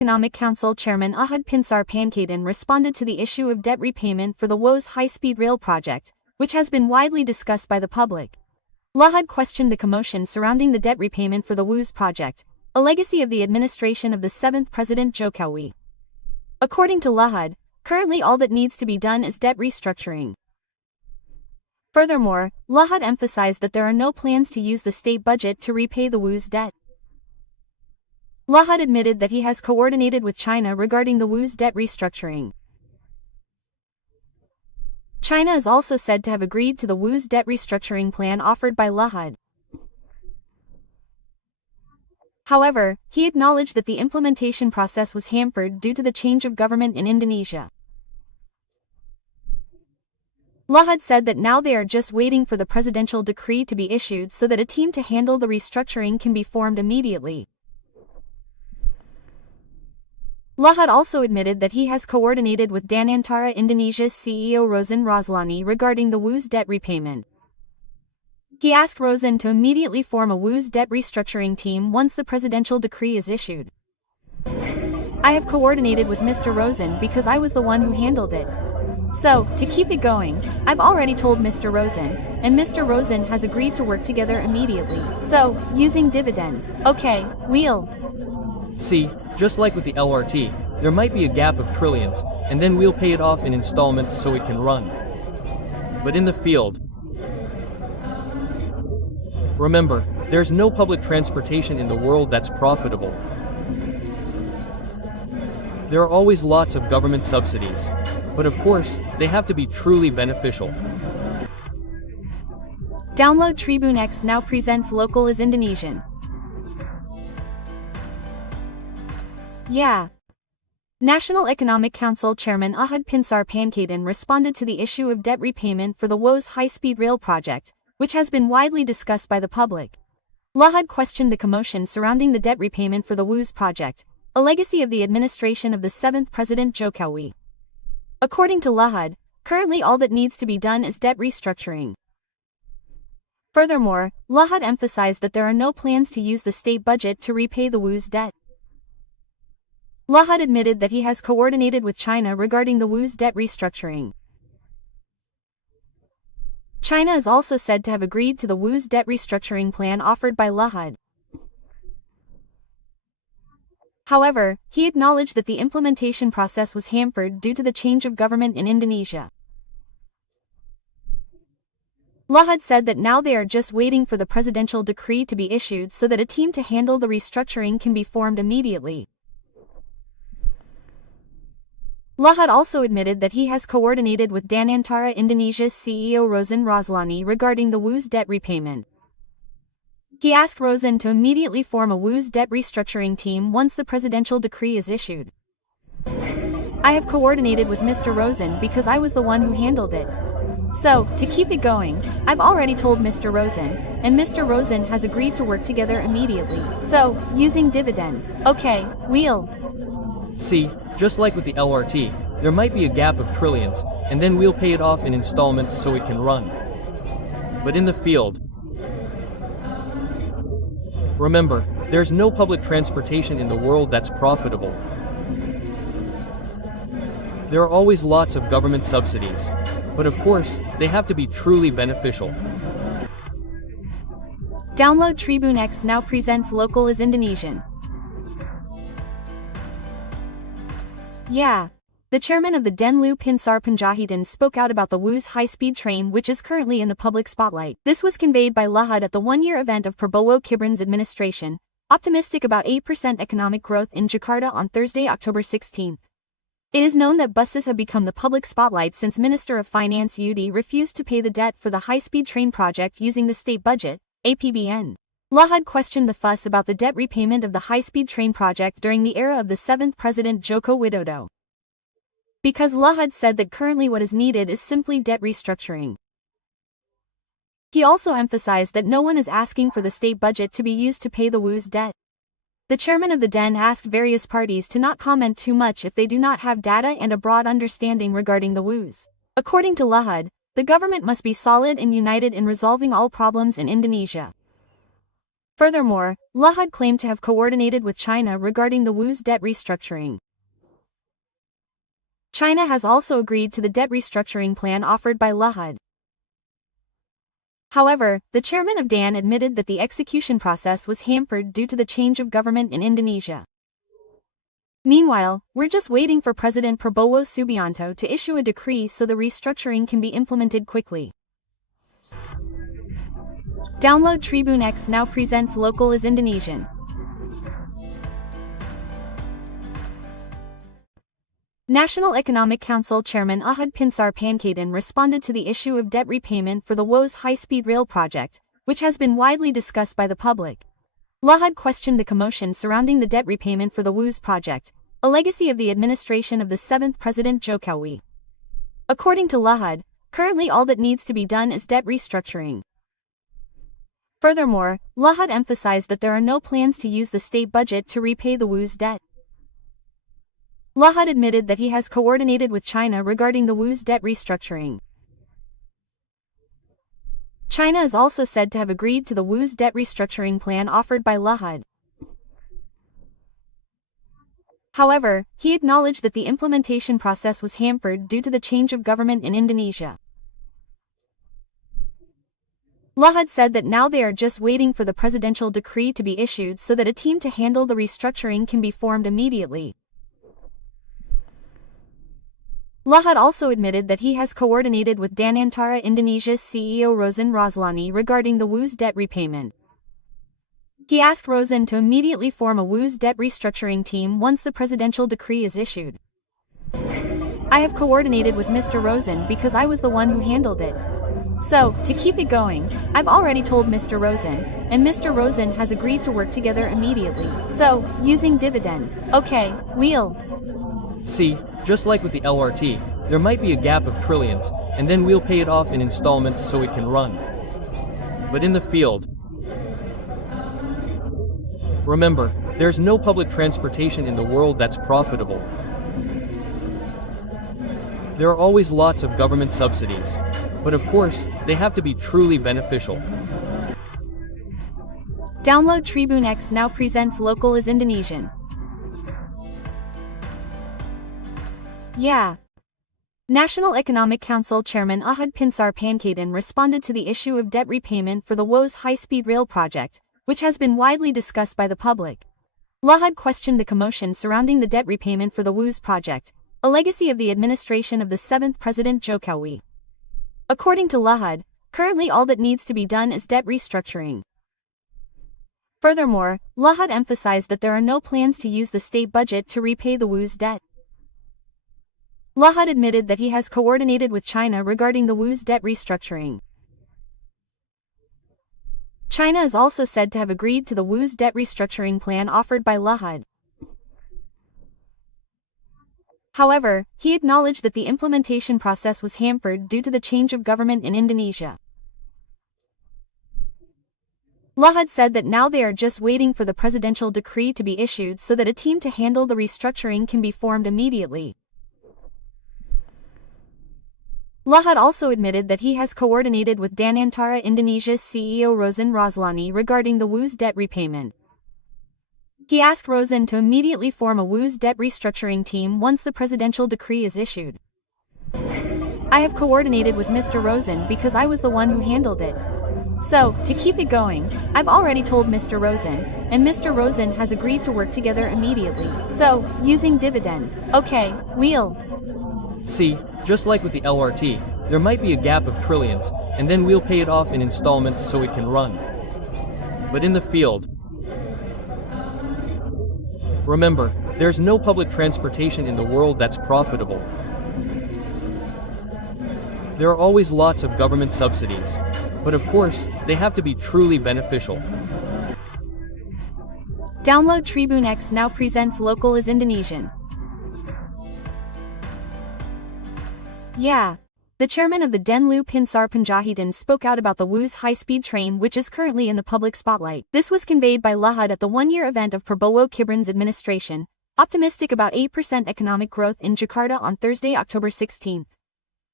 Economic Council Chairman Ahad Pinsar Pankaitan responded to the issue of debt repayment for the Whoosh high-speed rail project, which has been widely discussed by the public. Luhut questioned the commotion surrounding the debt repayment for the Whoosh project, a legacy of the administration of the 7th President Joko Widodo. According to Luhut, currently all that needs to be done is debt restructuring. Furthermore, Luhut emphasized that there are no plans to use the state budget to repay the Whoosh debt. Luhut admitted that he has coordinated with China regarding the Whoosh debt restructuring. China is also said to have agreed to the Whoosh debt restructuring plan offered by Luhut. However, he acknowledged that the implementation process was hampered due to the change of government in Indonesia. Luhut said that now they are just waiting for the presidential decree to be issued so that a team to handle the restructuring can be formed immediately. Luhut also admitted that he has coordinated with Danantara Indonesia's CEO Rosan Roslani regarding the Whoosh debt repayment. He asked Rosan to immediately form a Whoosh debt restructuring team once the presidential decree is issued. I have coordinated with Mr. Rosan because I was the one who handled it. So, to keep it going, I've already told Mr. Rosan, and Mr. Rosan has agreed to work together immediately. So, using dividends, okay, we'll see, just like with the LRT, there might be a gap of trillions, and then we'll pay it off in installments so it can run. But in the field, remember, there's no public transportation in the world that's profitable. There are always lots of government subsidies, but of course, they have to be truly beneficial. Download Tribun X now presents local as Indonesian. Yeah. National Economic Council Chairman Ahad Pinsar Pankaitan responded to the issue of debt repayment for the Whoosh high-speed rail project, which has been widely discussed by the public. Luhut questioned the commotion surrounding the debt repayment for the Whoosh project, a legacy of the administration of the 7th President Joko Widodo. According to Luhut, currently all that needs to be done is debt restructuring. Furthermore, Luhut emphasized that there are no plans to use the state budget to repay the Whoosh debt. Luhut admitted that he has coordinated with China regarding the Whoosh debt restructuring. China is also said to have agreed to the Whoosh debt restructuring plan offered by Luhut. However, he acknowledged that the implementation process was hampered due to the change of government in Indonesia. Luhut said that now they are just waiting for the presidential decree to be issued so that a team to handle the restructuring can be formed immediately. Luhut also admitted that he has coordinated with Danantara Indonesia's CEO Rosan Roslani regarding the Whoosh debt repayment. He asked Rosan to immediately form a Whoosh debt restructuring team once the presidential decree is issued. I have coordinated with Mr. Rosan because I was the one who handled it. So, to keep it going, I've already told Mr. Rosan, and Mr. Rosan has agreed to work together immediately. So, using dividends, okay, we'll see, just like with the LRT, there might be a gap of trillions, and then we'll pay it off in installments so it can run. But in the field, remember, there's no public transportation in the world that's profitable. There are always lots of government subsidies, but of course, they have to be truly beneficial. Download Tribun X now presents local as Indonesian. Yeah. The chairman of the Denlu Pinsar Pandjaitan spoke out about the Whoosh high-speed train which is currently in the public spotlight. This was conveyed by Luhut at the one-year event of Prabowo-Gibran's administration, optimistic about 8% economic growth in Jakarta on Thursday, October 16. It is known that buses have become the public spotlight since Minister of Finance Yudhi refused to pay the debt for the high-speed train project using the state budget, APBN. Luhut questioned the fuss about the debt repayment of the high-speed train project during the era of the 7th President Joko Widodo. Because Luhut said that currently what is needed is simply debt restructuring. He also emphasized that no one is asking for the state budget to be used to pay the Whoosh debt. The chairman of the DEN asked various parties to not comment too much if they do not have data and a broad understanding regarding the Whoosh. According to Luhut, the government must be solid and united in resolving all problems in Indonesia. Furthermore, Luhut claimed to have coordinated with China regarding the Whoosh debt restructuring. China has also agreed to the debt restructuring plan offered by Luhut. However, the chairman of DAN admitted that the execution process was hampered due to the change of government in Indonesia. Meanwhile, we're just waiting for President Prabowo Subianto to issue a decree so the restructuring can be implemented quickly. Download Tribun X now presents Local is Indonesian. National Economic Council Chairman Luhut Binsar Panjaitan responded to the issue of debt repayment for the Whoosh high-speed rail project, which has been widely discussed by the public. Luhut questioned the commotion surrounding the debt repayment for the Whoosh project, a legacy of the administration of the 7th President Jokowi. According to Luhut, currently all that needs to be done is debt restructuring. Furthermore, Luhut emphasized that there are no plans to use the state budget to repay the Whoosh debt. Luhut admitted that he has coordinated with China regarding the Whoosh debt restructuring. China is also said to have agreed to the Whoosh debt restructuring plan offered by Luhut. However, he acknowledged that the implementation process was hampered due to the change of government in Indonesia. Luhut said that now they are just waiting for the presidential decree to be issued so that a team to handle the restructuring can be formed immediately. Luhut also admitted that he has coordinated with Danantara Indonesia's CEO Rosen Roslani regarding the Whoosh debt repayment. He asked Rosen to immediately form a Whoosh debt restructuring team once the presidential decree is issued. I have coordinated with Mr. Rosen because I was the one who handled it. So, to keep it going, I've already told Mr. Rosen, and Mr. Rosen has agreed to work together immediately. So, using dividends. Okay, we'll. See, just like with the LRT, there might be a gap of trillions, and then we'll pay it off in installments so it can run. But in the field, remember, there's no public transportation in the world that's profitable. There are always lots of government subsidies, but of course, they have to be truly beneficial. Download Tribun X now presents Local is Indonesian. Yeah. National Economic Council Chairman Luhut Binsar Panjaitan responded to the issue of debt repayment for the Whoosh high-speed rail project, which has been widely discussed by the public. Luhut questioned the commotion surrounding the debt repayment for the Whoosh project, a legacy of the administration of the 7th President Jokowi. According to Luhut, currently all that needs to be done is debt restructuring. Furthermore, Luhut emphasized that there are no plans to use the state budget to repay the Whoosh debt. Luhut admitted that he has coordinated with China regarding the Whoosh debt restructuring. China is also said to have agreed to the Whoosh debt restructuring plan offered by Luhut. However, he acknowledged that the implementation process was hampered due to the change of government in Indonesia. Luhut said that now they are just waiting for the presidential decree to be issued so that a team to handle the restructuring can be formed immediately. Luhut also admitted that he has coordinated with Danantara Indonesia's CEO Rosen Roslani regarding the Whoosh debt repayment. He asked Rosen to immediately form a Whoosh debt restructuring team once the presidential decree is issued. I have coordinated with Mr. Rosen because I was the one who handled it. So, to keep it going, I've already told Mr. Rosen, and Mr. Rosen has agreed to work together immediately. So, using dividends. Okay, we'll. See, just like with the LRT, there might be a gap of trillions, and then we'll pay it off in installments so it can run. But in the field, remember, there's no public transportation in the world that's profitable. There are always lots of government subsidies, but of course, they have to be truly beneficial. Download Tribun X now presents Local is Indonesian. Yeah. The chairman of the DAN Luhut Binsar Panjaitan spoke out about the Whoosh high-speed train which is currently in the public spotlight. This was conveyed by Luhut at the one-year event of Prabowo-Gibran's administration, optimistic about 8% economic growth in Jakarta on Thursday, October 16.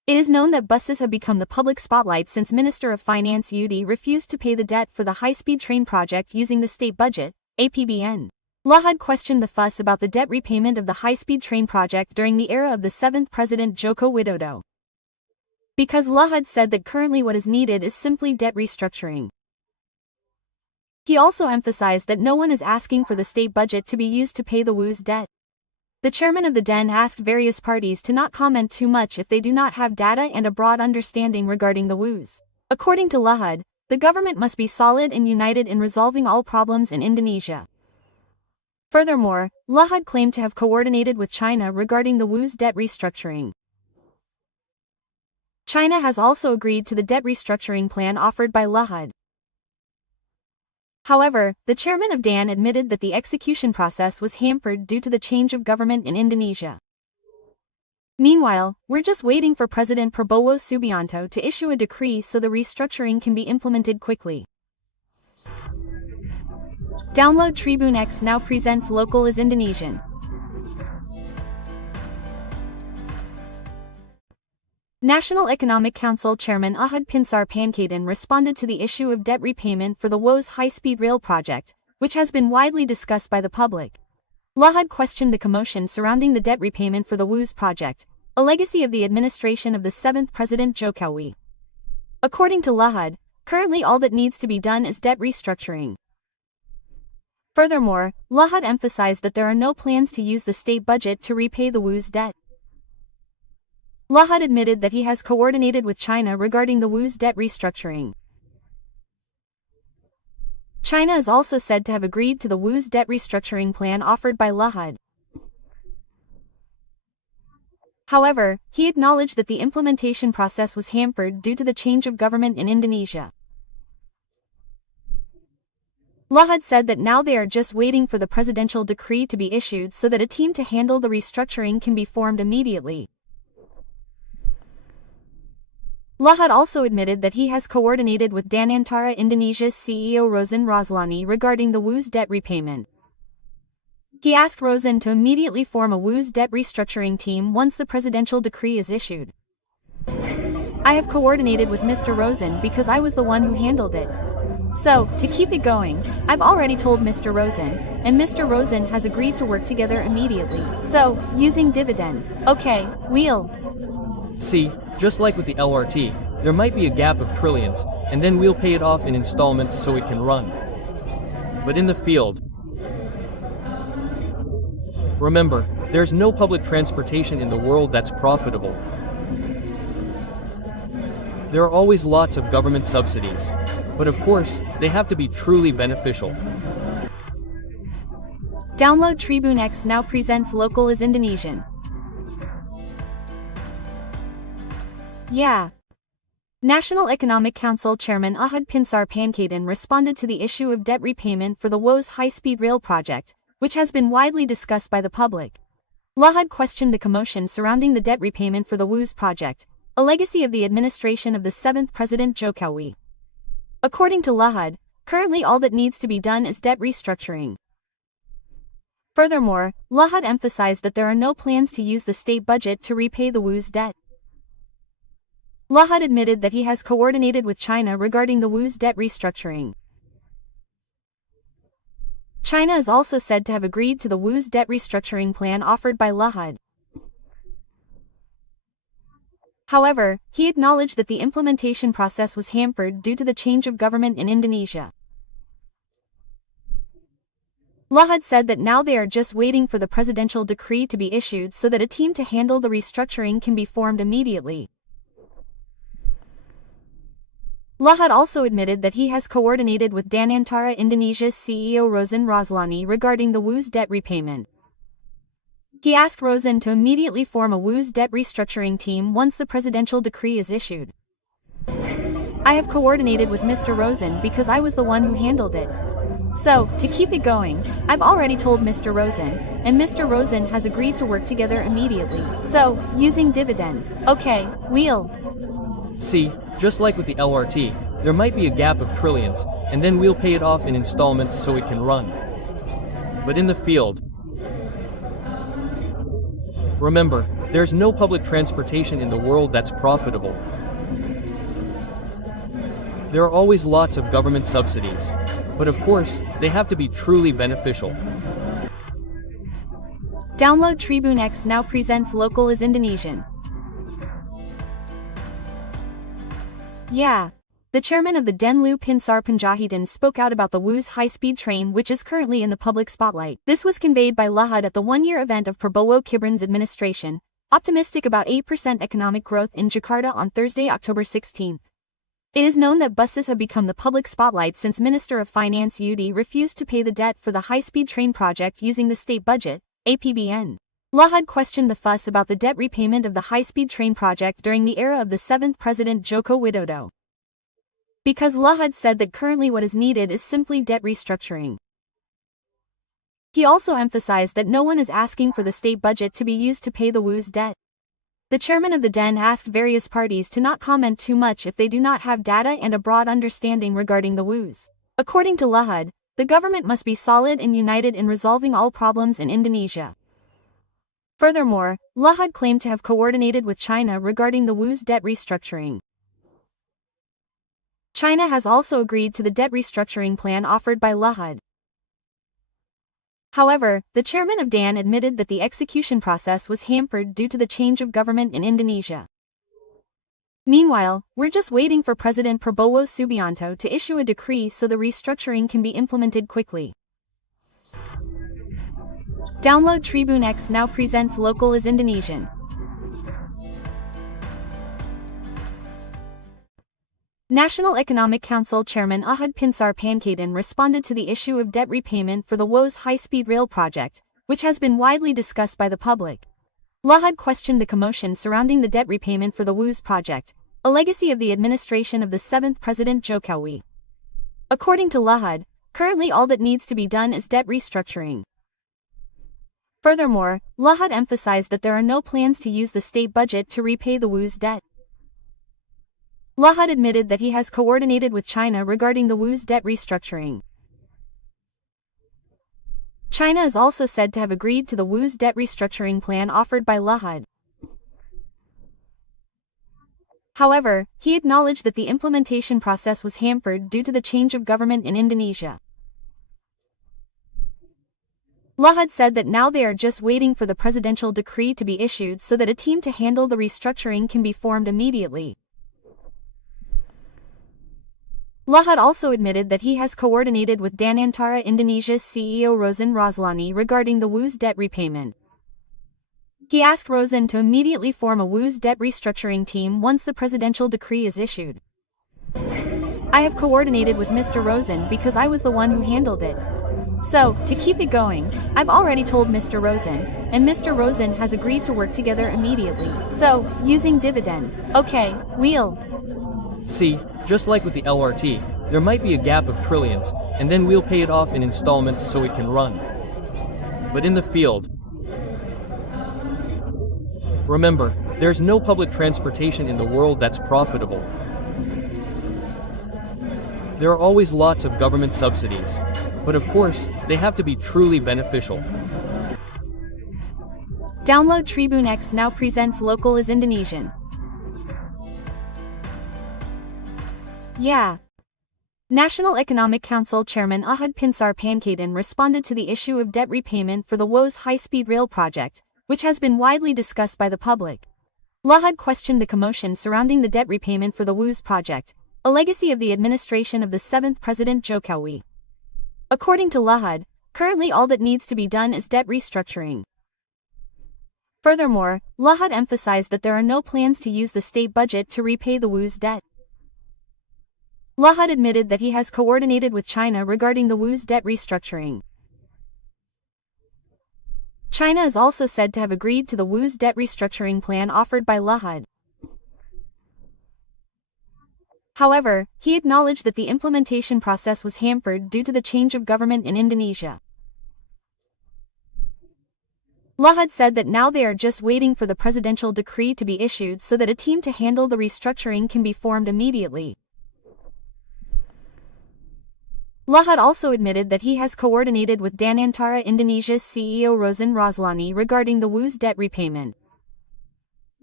It is known that buses have become the public spotlight since Minister of Finance Yudhi refused to pay the debt for the high-speed train project using the state budget, APBN. Luhut questioned the fuss about the debt repayment of the high-speed train project during the era of the 7th President Joko Widodo. Because Luhut said that currently what is needed is simply debt restructuring. He also emphasized that no one is asking for the state budget to be used to pay the Whoosh debt. The chairman of the DEN asked various parties to not comment too much if they do not have data and a broad understanding regarding the Whoosh. According to Luhut, the government must be solid and united in resolving all problems in Indonesia. Furthermore, Luhut claimed to have coordinated with China regarding the Whoosh debt restructuring. China has also agreed to the debt restructuring plan offered by Luhut. However, the chairman of DEN admitted that the execution process was hampered due to the change of government in Indonesia. Meanwhile, we're just waiting for President Prabowo Subianto to issue a decree so the restructuring can be implemented quickly. Download Tribun X now presents Local is Indonesian. National Economic Council Chairman Luhut Binsar Panjaitan responded to the issue of debt repayment for the Whoosh high-speed rail project, which has been widely discussed by the public. Luhut questioned the commotion surrounding the debt repayment for the Whoosh project, a legacy of the administration of the 7th President Jokowi. According to Luhut, currently all that needs to be done is debt restructuring. Furthermore, Luhut emphasized that there are no plans to use the state budget to repay the Whoosh debt. Luhut admitted that he has coordinated with China regarding the Whoosh debt restructuring. China is also said to have agreed to the Whoosh debt restructuring plan offered by Luhut. However, he acknowledged that the implementation process was hampered due to the change of government in Indonesia. Luhut said that now they are just waiting for the presidential decree to be issued so that a team to handle the restructuring can be formed immediately. Luhut also admitted that he has coordinated with Danantara Indonesia's CEO Rosen Roslani regarding the Whoosh debt repayment. He asked Rosen to immediately form a Whoosh debt restructuring team once the presidential decree is issued. I have coordinated with Mr. Rosen because I was the one who handled it. So, to keep it going, I've already told Mr. Rosen, and Mr. Rosen has agreed to work together immediately. So, using dividends. Okay, we'll See, just like with the LRT, there might be a gap of trillions, and then we'll pay it off in installments so it can run. But in the field, remember, there's no public transportation in the world that's profitable. There are always lots of government subsidies, but of course, they have to be truly beneficial. Download Tribun X now presents Local is Indonesian. Yeah. National Economic Council Chairman Luhut Binsar Panjaitan responded to the issue of debt repayment for the Whoosh high-speed rail project, which has been widely discussed by the public. Luhut questioned the commotion surrounding the debt repayment for the Whoosh project, a legacy of the administration of the 7th President Jokowi. According to Luhut, currently all that needs to be done is debt restructuring. Furthermore, Luhut emphasized that there are no plans to use the state budget to repay the Whoosh debt. Luhut admitted that he has coordinated with China regarding the Whoosh debt restructuring. China is also said to have agreed to the Whoosh debt restructuring plan offered by Luhut. However, he acknowledged that the implementation process was hampered due to the change of government in Indonesia. Luhut said that now they are just waiting for the presidential decree to be issued so that a team to handle the restructuring can be formed immediately. Luhut also admitted that he has coordinated with Danantara Indonesia's CEO Rosen Roslani regarding the Whoosh debt repayment. He asked Rosen to immediately form a Whoosh debt restructuring team once the presidential decree is issued. I have coordinated with Mr. Rosen because I was the one who handled it. So, to keep it going, I've already told Mr. Rosen, and Mr. Rosen has agreed to work together immediately. So, using dividends. Okay, we'll See, just like with the LRT, there might be a gap of trillions, and then we'll pay it off in installments so it can run. But in the field, remember, there's no public transportation in the world that's profitable. There are always lots of government subsidies. But of course, they have to be truly beneficial. Download Tribun X now presents local as Indonesian. Yeah. The chairman of the Denlu Pinsar Pandjaitan spoke out about the Whoosh high-speed train which is currently in the public spotlight. This was conveyed by Luhut at the one-year event of Prabowo-Gibran's administration, optimistic about 8% economic growth in Jakarta on Thursday, October 16. It is known that buses have become the public spotlight since Minister of Finance Yudhi refused to pay the debt for the high-speed train project using the state budget, APBN. Luhut questioned the fuss about the debt repayment of the high-speed train project during the era of the 7th President Joko Widodo. Because Luhut said that currently what is needed is simply debt restructuring. He also emphasized that no one is asking for the state budget to be used to pay the Whoosh debt. The chairman of the DEN asked various parties to not comment too much if they do not have data and a broad understanding regarding the Whoosh. According to Luhut, the government must be solid and united in resolving all problems in Indonesia. Furthermore, Luhut claimed to have coordinated with China regarding the Whoosh debt restructuring. China has also agreed to the debt restructuring plan offered by Luhut. However, the chairman of DAN admitted that the execution process was hampered due to the change of government in Indonesia. Meanwhile, we're just waiting for President Prabowo Subianto to issue a decree so the restructuring can be implemented quickly. Download Tribun X now presents local as Indonesian. National Economic Council Chairman Luhut Pinsar Pandjaitan responded to the issue of debt repayment for the Whoosh high-speed rail project, which has been widely discussed by the public. Luhut questioned the commotion surrounding the debt repayment for the Whoosh project, a legacy of the administration of the 7th President Jokowi. According to Luhut, currently all that needs to be done is debt restructuring. Furthermore, Luhut emphasized that there are no plans to use the state budget to repay the Whoosh debt. Luhut admitted that he has coordinated with China regarding the Whoosh debt restructuring. China is also said to have agreed to the Whoosh debt restructuring plan offered by Luhut. However, he acknowledged that the implementation process was hampered due to the change of government in Indonesia. Luhut said that now they are just waiting for the presidential decree to be issued so that a team to handle the restructuring can be formed immediately. Luhut also admitted that he has coordinated with Danantara Indonesia's CEO Rosan Roslani regarding the Whoosh debt repayment. He asked Rosan to immediately form a Whoosh debt restructuring team once the presidential decree is issued. I have coordinated with Mr. Rosan because I was the one who handled it. So, to keep it going, I've already told Mr. Rosan, and Mr. Rosan has agreed to work together immediately. So, using dividends. Okay, we'll See, just like with the LRT, there might be a gap of trillions, and then we'll pay it off in installments so it can run. But in the field, remember, there's no public transportation in the world that's profitable. There are always lots of government subsidies. But of course, they have to be truly beneficial. Download Tribun X now presents local as Indonesian. Yeah. National Economic Council Chairman Luhut Pinsar Pandjaitan responded to the issue of debt repayment for the Whoosh high-speed rail project, which has been widely discussed by the public. Luhut questioned the commotion surrounding the debt repayment for the Whoosh project, a legacy of the administration of the 7th President Jokowi. According to Luhut, currently all that needs to be done is debt restructuring. Furthermore, Luhut emphasized that there are no plans to use the state budget to repay the Whoosh debt. Luhut admitted that he has coordinated with China regarding the Whoosh debt restructuring. China is also said to have agreed to the Whoosh debt restructuring plan offered by Luhut. However, he acknowledged that the implementation process was hampered due to the change of government in Indonesia. Luhut said that now they are just waiting for the presidential decree to be issued so that a team to handle the restructuring can be formed immediately. Luhut also admitted that he has coordinated with Danantara Indonesia's CEO Rosan Roslani regarding the Whoosh debt repayment.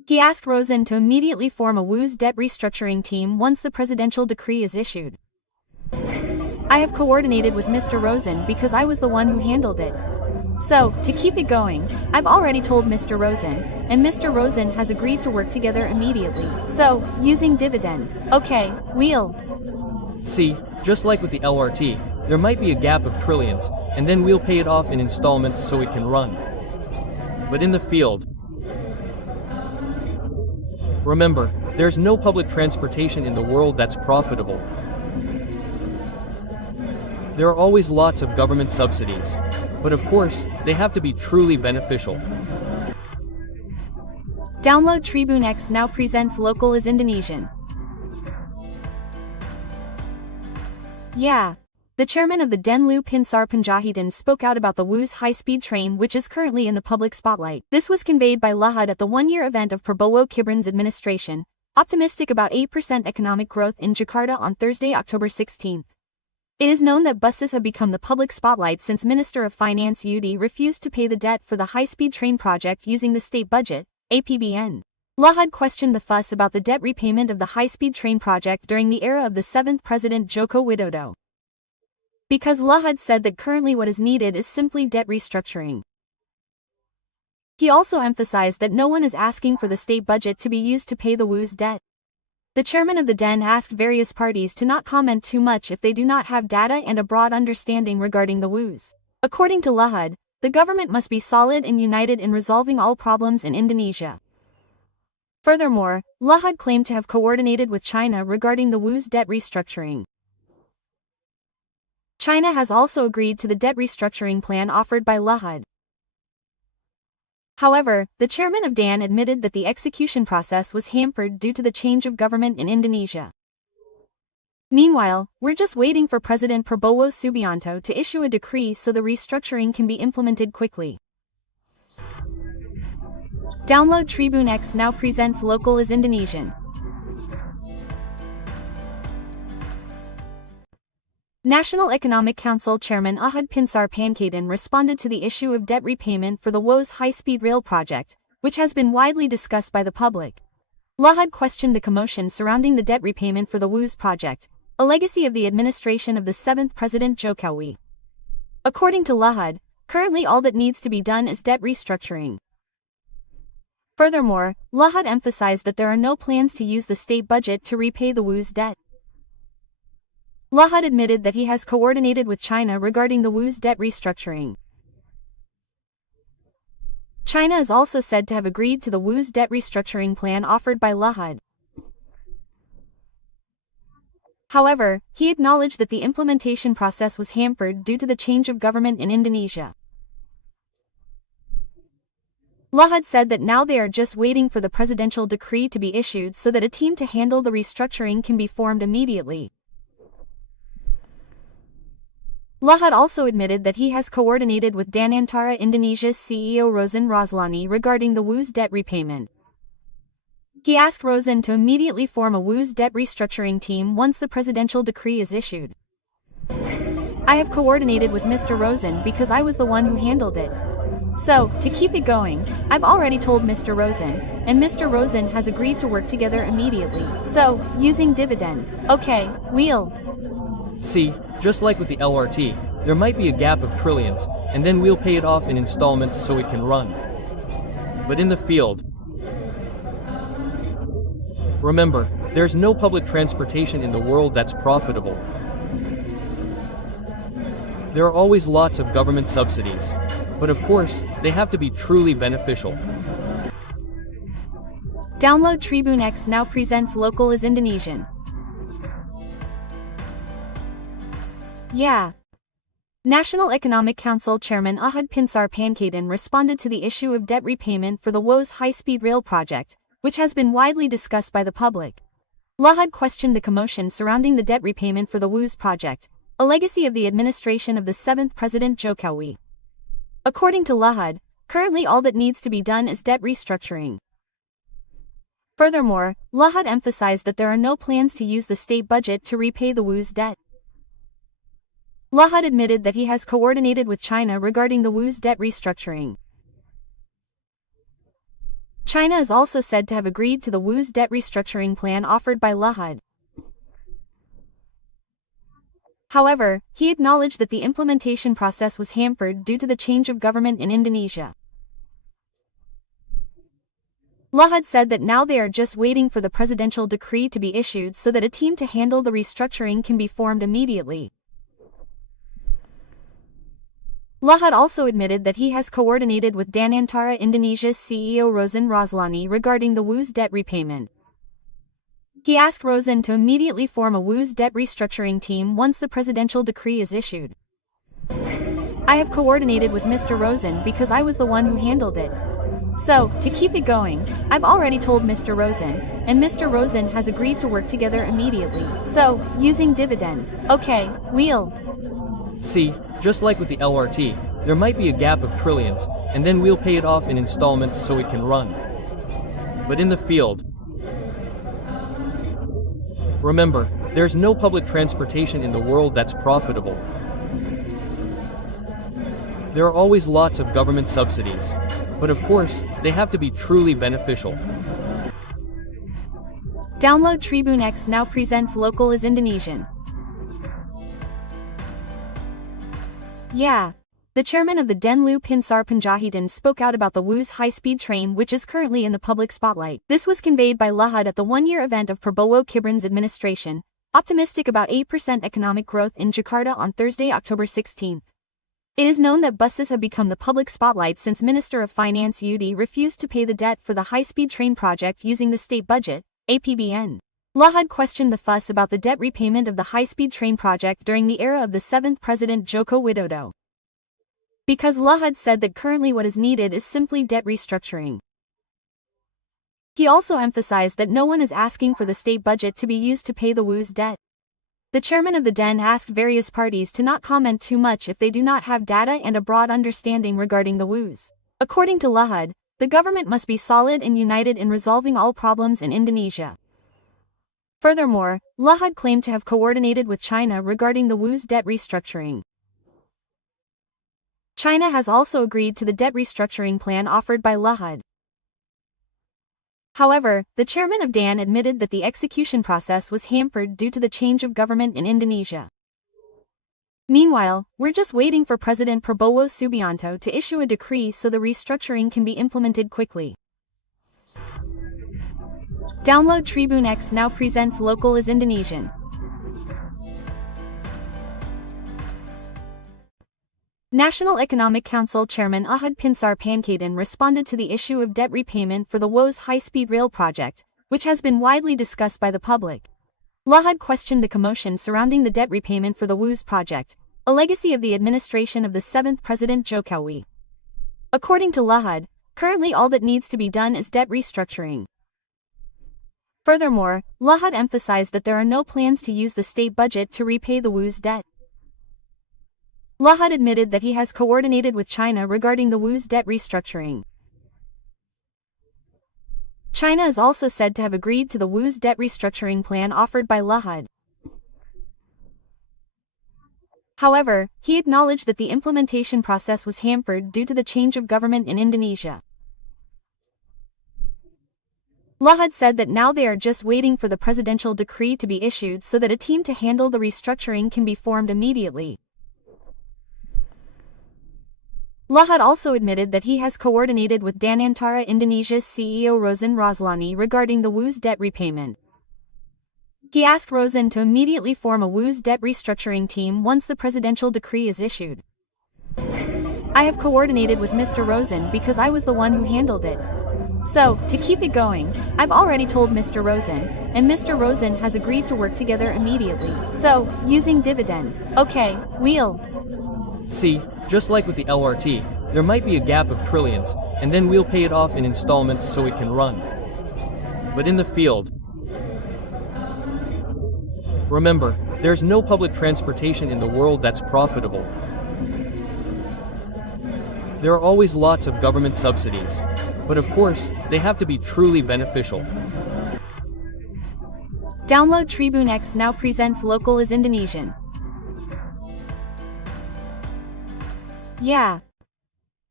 He asked Rosen to immediately form a Whoosh debt restructuring team once the presidential decree is issued. I have coordinated with Mr. Rosen because I was the one who handled it. So, to keep it going, I've already told Mr. Rosen, and Mr. Rosen has agreed to work together immediately. So, using dividends. Okay, we'll See, just like with the LRT, there might be a gap of trillions, and then we'll pay it off in installments so it can run. But in the field, remember, there's no public transportation in the world that's profitable. There are always lots of government subsidies. But of course, they have to be truly beneficial. Download Tribun X now presents local as Indonesian. Yeah. The chairman of the Denlu Pinsar Pandjaitan spoke out about the Whoosh high-speed train which is currently in the public spotlight. This was conveyed by Luhut at the one-year event of Prabowo-Gibran's administration, optimistic about 8% economic growth in Jakarta on Thursday, October 16. It is known that buses have become the public spotlight since Minister of Finance Yudhi refused to pay the debt for the high-speed train project using the state budget, APBN. Luhut questioned the fuss about the debt repayment of the high-speed train project during the era of the 7th President Joko Widodo. Because Luhut said that currently what is needed is simply debt restructuring. He also emphasized that no one is asking for the state budget to be used to pay the Whoosh debt. The chairman of the DEN asked various parties to not comment too much if they do not have data and a broad understanding regarding the Whoosh. According to Luhut, the government must be solid and united in resolving all problems in Indonesia. Furthermore, Luhut claimed to have coordinated with China regarding the Whoosh debt restructuring. China has also agreed to the debt restructuring plan offered by Luhut. However, the chairman of DAN admitted that the execution process was hampered due to the change of government in Indonesia. Meanwhile, we're just waiting for President Prabowo Subianto to issue a decree so the restructuring can be implemented quickly. Download Tribun X now presents local as Indonesian. National Economic Council Chairman Ahad Pinsar Pandjaitan responded to the issue of debt repayment for the Whoosh high-speed rail project, which has been widely discussed by the public. Luhut questioned the commotion surrounding the debt repayment for the Whoosh project, a legacy of the administration of the 7th President Jokowi. According to Luhut, currently all that needs to be done is debt restructuring. Furthermore, Luhut emphasized that there are no plans to use the state budget to repay the Whoosh debt. Luhut admitted that he has coordinated with China regarding the Whoosh debt restructuring. China is also said to have agreed to the Whoosh debt restructuring plan offered by Luhut. However, he acknowledged that the implementation process was hampered due to the change of government in Indonesia. Luhut said that now they are just waiting for the presidential decree to be issued so that a team to handle the restructuring can be formed immediately. Luhut also admitted that he has coordinated with Danantara Indonesia's CEO Rosen Roslani regarding the Whoosh debt repayment. He asked Rosen to immediately form a Whoosh debt restructuring team once the presidential decree is issued. I have coordinated with Mr. Rosen because I was the one who handled it. So, to keep it going, I've already told Mr. Rosen, and Mr. Rosen has agreed to work together immediately. So, using dividends. Okay, we'll See, just like with the LRT, there might be a gap of trillions, and then we'll pay it off in installments so it can run. But in the field, remember, there's no public transportation in the world that's profitable. There are always lots of government subsidies. But of course, they have to be truly beneficial. Download Tribun X now presents local as Indonesian. Yeah. National Economic Council Chairman Ahad Pinsar Pandjaitan responded to the issue of debt repayment for the Whoosh high-speed rail project, which has been widely discussed by the public. Luhut questioned the commotion surrounding the debt repayment for the Whoosh project, a legacy of the administration of the 7th President Jokowi. According to Luhut, currently all that needs to be done is debt restructuring. Furthermore, Luhut emphasized that there are no plans to use the state budget to repay the Whoosh debt. Luhut admitted that he has coordinated with China regarding the Whoosh debt restructuring. China is also said to have agreed to the Whoosh debt restructuring plan offered by Luhut. However, he acknowledged that the implementation process was hampered due to the change of government in Indonesia. Luhut said that now they are just waiting for the presidential decree to be issued so that a team to handle the restructuring can be formed immediately. Luhut also admitted that he has coordinated with Danantara Indonesia's CEO Rosan Roslani regarding the Whoosh debt repayment. He asked Rosan to immediately form a Whoosh debt restructuring team once the presidential decree is issued. I have coordinated with Mr. Rosan because I was the one who handled it. So, to keep it going, I've already told Mr. Rosan, and Mr. Rosan has agreed to work together immediately. So, using dividends. Okay, we'll See, just like with the LRT, there might be a gap of trillions, and then we'll pay it off in installments so it can run. But in the field, remember, there's no public transportation in the world that's profitable. There are always lots of government subsidies, but of course, they have to be truly beneficial. Download Tribun X now presents local as Indonesian. Yeah. The chairman of the Denlu Pinsar Pandjaitan spoke out about the Whoosh high-speed train which is currently in the public spotlight. This was conveyed by Luhut at the one-year event of Prabowo-Gibran's administration, optimistic about 8% economic growth in Jakarta on Thursday, October 16. It is known that buses have become the public spotlight since Minister of Finance Yudhi refused to pay the debt for the high-speed train project using the state budget, APBN. Luhut questioned the fuss about the debt repayment of the high-speed train project during the era of the 7th President Joko Widodo. Because Luhut said that currently what is needed is simply debt restructuring. He also emphasized that no one is asking for the state budget to be used to pay the Whoosh debt. The chairman of the DEN asked various parties to not comment too much if they do not have data and a broad understanding regarding the Whoosh. According to Luhut, the government must be solid and united in resolving all problems in Indonesia. Furthermore, Luhut claimed to have coordinated with China regarding the Whoosh debt restructuring. China has also agreed to the debt restructuring plan offered by Luhut. However, the chairman of DAN admitted that the execution process was hampered due to the change of government in Indonesia. Meanwhile, we're just waiting for President Prabowo Subianto to issue a decree so the restructuring can be implemented quickly. Download Tribun X now presents local as Indonesian. National Economic Council Chairman Luhut Pinsar Pandjaitan responded to the issue of debt repayment for the Whoosh high-speed rail project, which has been widely discussed by the public. Luhut questioned the commotion surrounding the debt repayment for the Whoosh project, a legacy of the administration of the 7th President Jokowi. According to Luhut, currently all that needs to be done is debt restructuring. Furthermore, Luhut emphasized that there are no plans to use the state budget to repay the Whoosh debt. Luhut admitted that he has coordinated with China regarding the Whoosh debt restructuring. China is also said to have agreed to the Whoosh debt restructuring plan offered by Luhut. However, he acknowledged that the implementation process was hampered due to the change of government in Indonesia. Luhut said that now they are just waiting for the presidential decree to be issued so that a team to handle the restructuring can be formed immediately. Luhut also admitted that he has coordinated with Danantara Indonesia's CEO Rosan Roslani regarding the Whoosh debt repayment. He asked Rosan to immediately form a Whoosh debt restructuring team once the presidential decree is issued. I have coordinated with Mr. Rosan because I was the one who handled it. So, to keep it going, I've already told Mr. Rosan, and Mr. Rosan has agreed to work together immediately. So, using dividends. Okay, we'll See, just like with the LRT, there might be a gap of trillions, and then we'll pay it off in installments so it can run. But in the field, remember, there's no public transportation in the world that's profitable. There are always lots of government subsidies, but of course, they have to be truly beneficial. Download Tribun X now presents local as Indonesian. Yeah.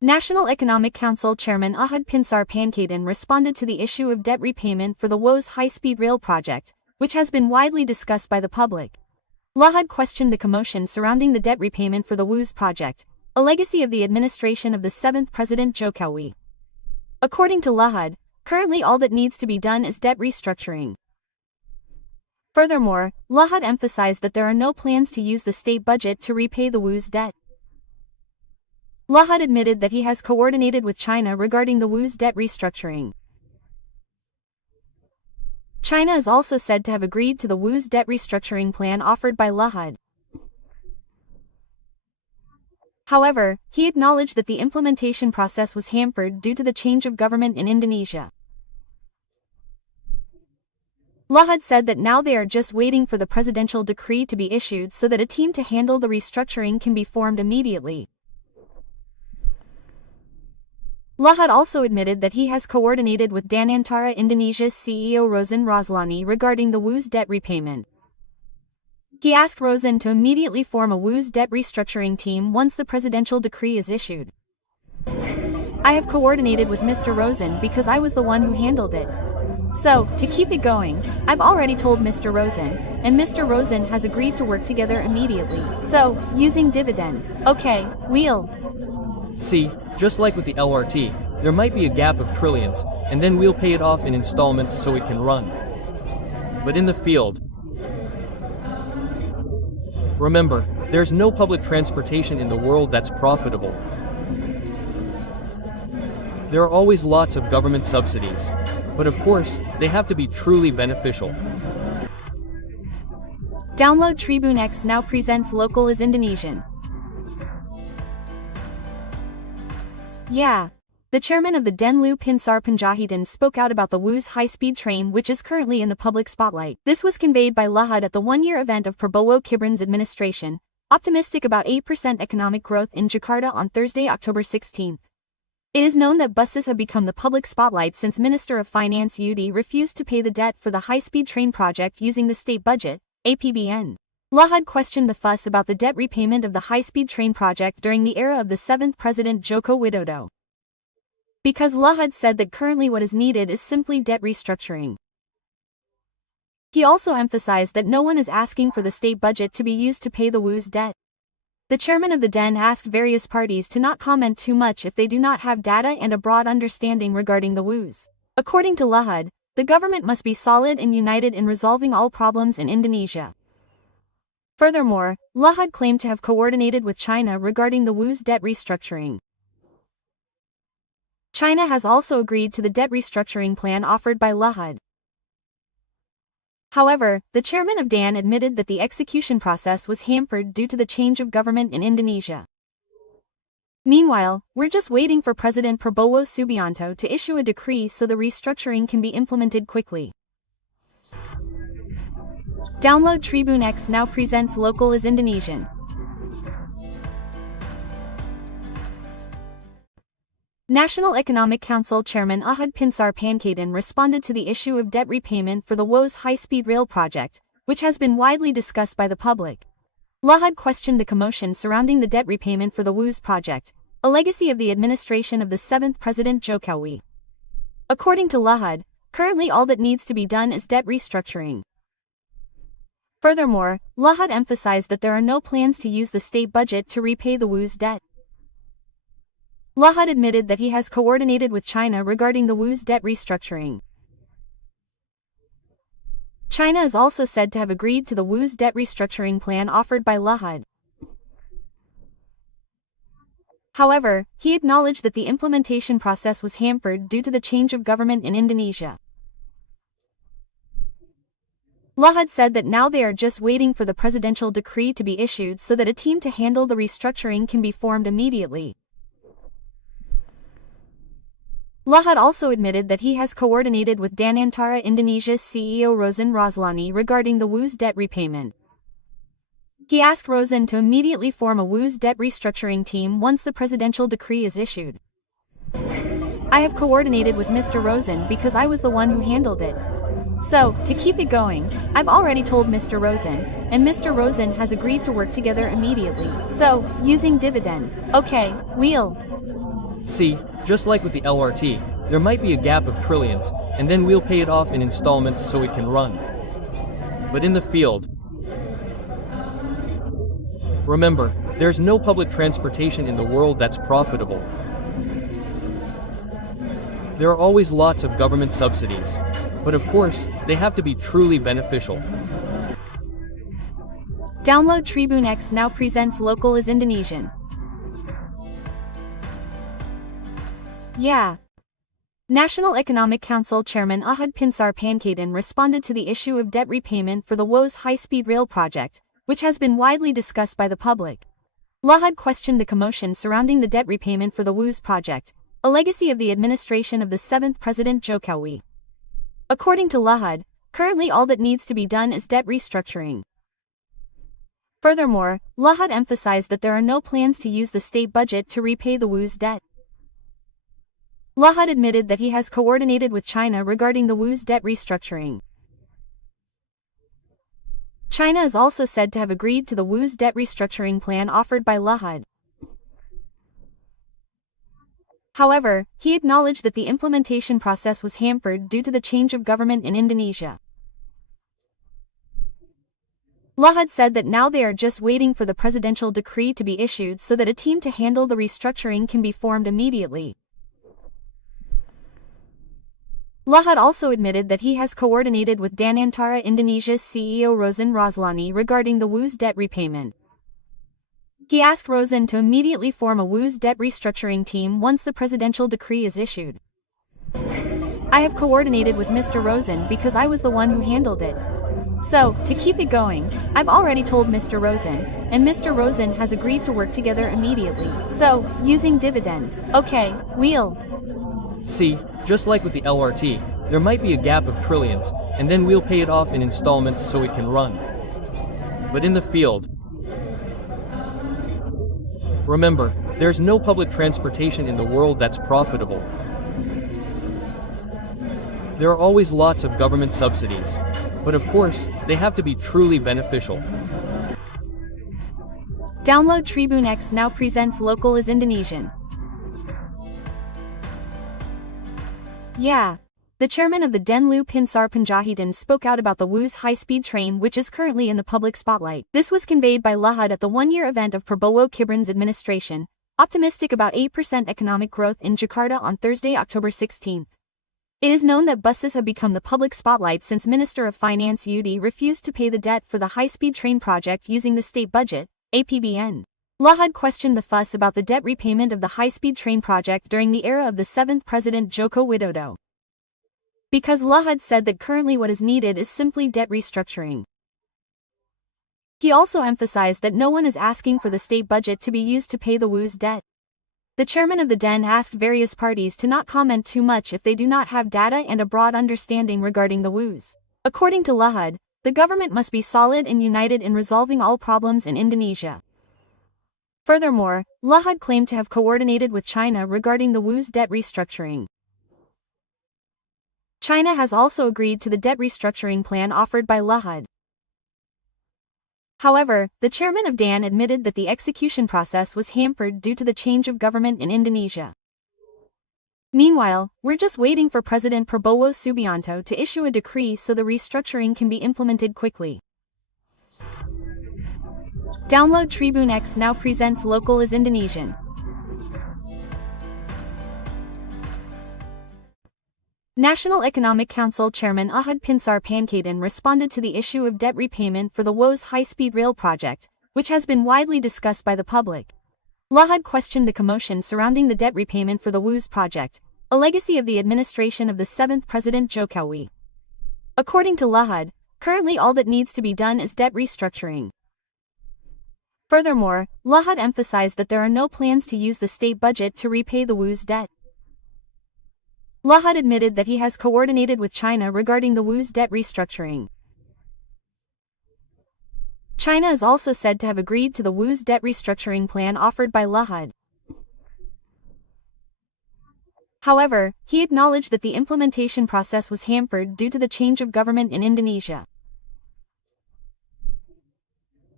National Economic Council Chairman Luhut Binsar Panjaitan responded to the issue of debt repayment for the Whoosh high-speed rail project, which has been widely discussed by the public. Luhut questioned the commotion surrounding the debt repayment for the Whoosh project, a legacy of the administration of the 7th President Joko Widodo. According to Luhut, currently all that needs to be done is debt restructuring. Furthermore, Luhut emphasized that there are no plans to use the state budget to repay the Whoosh debt. Luhut admitted that he has coordinated with China regarding the Whoosh debt restructuring. China is also said to have agreed to the Whoosh debt restructuring plan offered by Luhut. However, he acknowledged that the implementation process was hampered due to the change of government in Indonesia. Luhut said that now they are just waiting for the presidential decree to be issued so that a team to handle the restructuring can be formed immediately. Luhut also admitted that he has coordinated with Danantara Indonesia's CEO Rosan Roslani regarding the Whoosh debt repayment. He asked Rosan to immediately form a Whoosh debt restructuring team once the presidential decree is issued. I have coordinated with Mr. Rosan because I was the one who handled it. So, to keep it going, I've already told Mr. Rosan, and Mr. Rosan has agreed to work together immediately. So, using dividends. Okay, we'll See, just like with the LRT, there might be a gap of trillions, and then we'll pay it off in installments so it can run. But in the field, remember, there's no public transportation in the world that's profitable. There are always lots of government subsidies, but of course, they have to be truly beneficial. Download Tribun X now presents local as Indonesian. Yeah. The chairman of the Denlu Pinsar Panjaitan spoke out about the Whoosh high-speed train which is currently in the public spotlight. This was conveyed by Luhut at the one-year event of Prabowo-Gibran's administration, optimistic about 8% economic growth in Jakarta on Thursday, October 16. It is known that buses have become the public spotlight since Minister of Finance Yudhi refused to pay the debt for the high-speed train project using the state budget, APBN. Luhut questioned the fuss about the debt repayment of the high-speed train project during the era of the 7th President Joko Widodo. Because Luhut said that currently what is needed is simply debt restructuring. He also emphasized that no one is asking for the state budget to be used to pay the Whoosh debt. The chairman of the DEN asked various parties to not comment too much if they do not have data and a broad understanding regarding the Whoosh. According to Luhut, the government must be solid and united in resolving all problems in Indonesia. Furthermore, Luhut claimed to have coordinated with China regarding the Whoosh debt restructuring. China has also agreed to the debt restructuring plan offered by Luhut. However, the chairman of DAN admitted that the execution process was hampered due to the change of government in Indonesia. Meanwhile, we're just waiting for President Prabowo Subianto to issue a decree so the restructuring can be implemented quickly. Download Tribun X now presents local as Indonesian. National Economic Council Chairman Luhut Binsar Panjaitan responded to the issue of debt repayment for the Whoosh high-speed rail project, which has been widely discussed by the public. Luhut questioned the commotion surrounding the debt repayment for the Whoosh project, a legacy of the administration of the 7th President Joko Widodo. According to Luhut, currently all that needs to be done is debt restructuring. Furthermore, Luhut emphasized that there are no plans to use the state budget to repay the Whoosh debt. Luhut admitted that he has coordinated with China regarding the Whoosh debt restructuring. China is also said to have agreed to the Whoosh debt restructuring plan offered by Luhut. However, he acknowledged that the implementation process was hampered due to the change of government in Indonesia. Luhut said that now they are just waiting for the presidential decree to be issued so that a team to handle the restructuring can be formed immediately. Luhut also admitted that he has coordinated with Danantara Indonesia's CEO Rosan Roslani regarding the Whoosh debt repayment. He asked Rosan to immediately form a Whoosh debt restructuring team once the presidential decree is issued. I have coordinated with Mr. Rosan because I was the one who handled it. So, to keep it going, I've already told Mr. Rosan, and Mr. Rosan has agreed to work together immediately. So, using dividends. Okay, we'll See, just like with the LRT, there might be a gap of trillions, and then we'll pay it off in installments so it can run. But in the field, remember, there's no public transportation in the world that's profitable. There are always lots of government subsidies. But of course, they have to be truly beneficial. Download Tribune X now presents local as Indonesian. Yeah. National Economic Council Chairman Luhut Binsar Panjaitan responded to the issue of debt repayment for the Whoosh high-speed rail project, which has been widely discussed by the public. Luhut questioned the commotion surrounding the debt repayment for the Whoosh project, a legacy of the administration of the 7th President Joko Widodo. According to Luhut, currently all that needs to be done is debt restructuring. Furthermore, Luhut emphasized that there are no plans to use the state budget to repay the Whoosh debt. Luhut admitted that he has coordinated with China regarding the Whoosh debt restructuring. China is also said to have agreed to the Whoosh debt restructuring plan offered by Luhut. However, he acknowledged that the implementation process was hampered due to the change of government in Indonesia. Luhut said that now they are just waiting for the presidential decree to be issued so that a team to handle the restructuring can be formed immediately. Luhut also admitted that he has coordinated with Danantara Indonesia's CEO Rosen Roslani regarding the Whoosh debt repayment. He asked Rosen to immediately form a Whoosh debt restructuring team once the presidential decree is issued. I have coordinated with Mr. Rosen because I was the one who handled it. So, to keep it going, I've already told Mr. Rosen, and Mr. Rosen has agreed to work together immediately. So, using dividends. Okay, we'll. See, just like with the LRT, there might be a gap of trillions, and then we'll pay it off in installments so it can run. But in the field, remember, there's no public transportation in the world that's profitable. There are always lots of government subsidies. But of course, they have to be truly beneficial. Download Tribune X now presents local as Indonesian. Yeah. The chairman of the Denlu Binsar Panjaitan spoke out about the Whoosh high-speed train which is currently in the public spotlight. This was conveyed by Luhut at the one-year event of Prabowo-Gibran's administration, optimistic about 8% economic growth in Jakarta on Thursday, October 16. It is known that buses have become the public spotlight since Minister of Finance Yudhi refused to pay the debt for the high-speed train project using the state budget, APBN. Luhut questioned the fuss about the debt repayment of the high-speed train project during the era of the 7th President Joko Widodo. Because Luhut said that currently what is needed is simply debt restructuring. He also emphasized that no one is asking for the state budget to be used to pay the Whoosh debt. The chairman of the DEN asked various parties to not comment too much if they do not have data and a broad understanding regarding the Whoosh. According to Luhut, the government must be solid and united in resolving all problems in Indonesia. Furthermore, Luhut claimed to have coordinated with China regarding the Whoosh debt restructuring. China has also agreed to the debt restructuring plan offered by Luhut. However, the chairman of DAN admitted that the execution process was hampered due to the change of government in Indonesia. Meanwhile, we're just waiting for President Prabowo Subianto to issue a decree so the restructuring can be implemented quickly. Download Tribune X now presents local as Indonesian. National Economic Council Chairman Luhut Binsar Panjaitan responded to the issue of debt repayment for the Whoosh high-speed rail project, which has been widely discussed by the public. Luhut questioned the commotion surrounding the debt repayment for the Whoosh project, a legacy of the administration of the 7th President Joko Widodo. According to Luhut, currently all that needs to be done is debt restructuring. Furthermore, Luhut emphasized that there are no plans to use the state budget to repay the Whoosh debt. Luhut admitted that he has coordinated with China regarding the Whoosh debt restructuring. China is also said to have agreed to the Whoosh debt restructuring plan offered by Luhut. However, he acknowledged that the implementation process was hampered due to the change of government in Indonesia.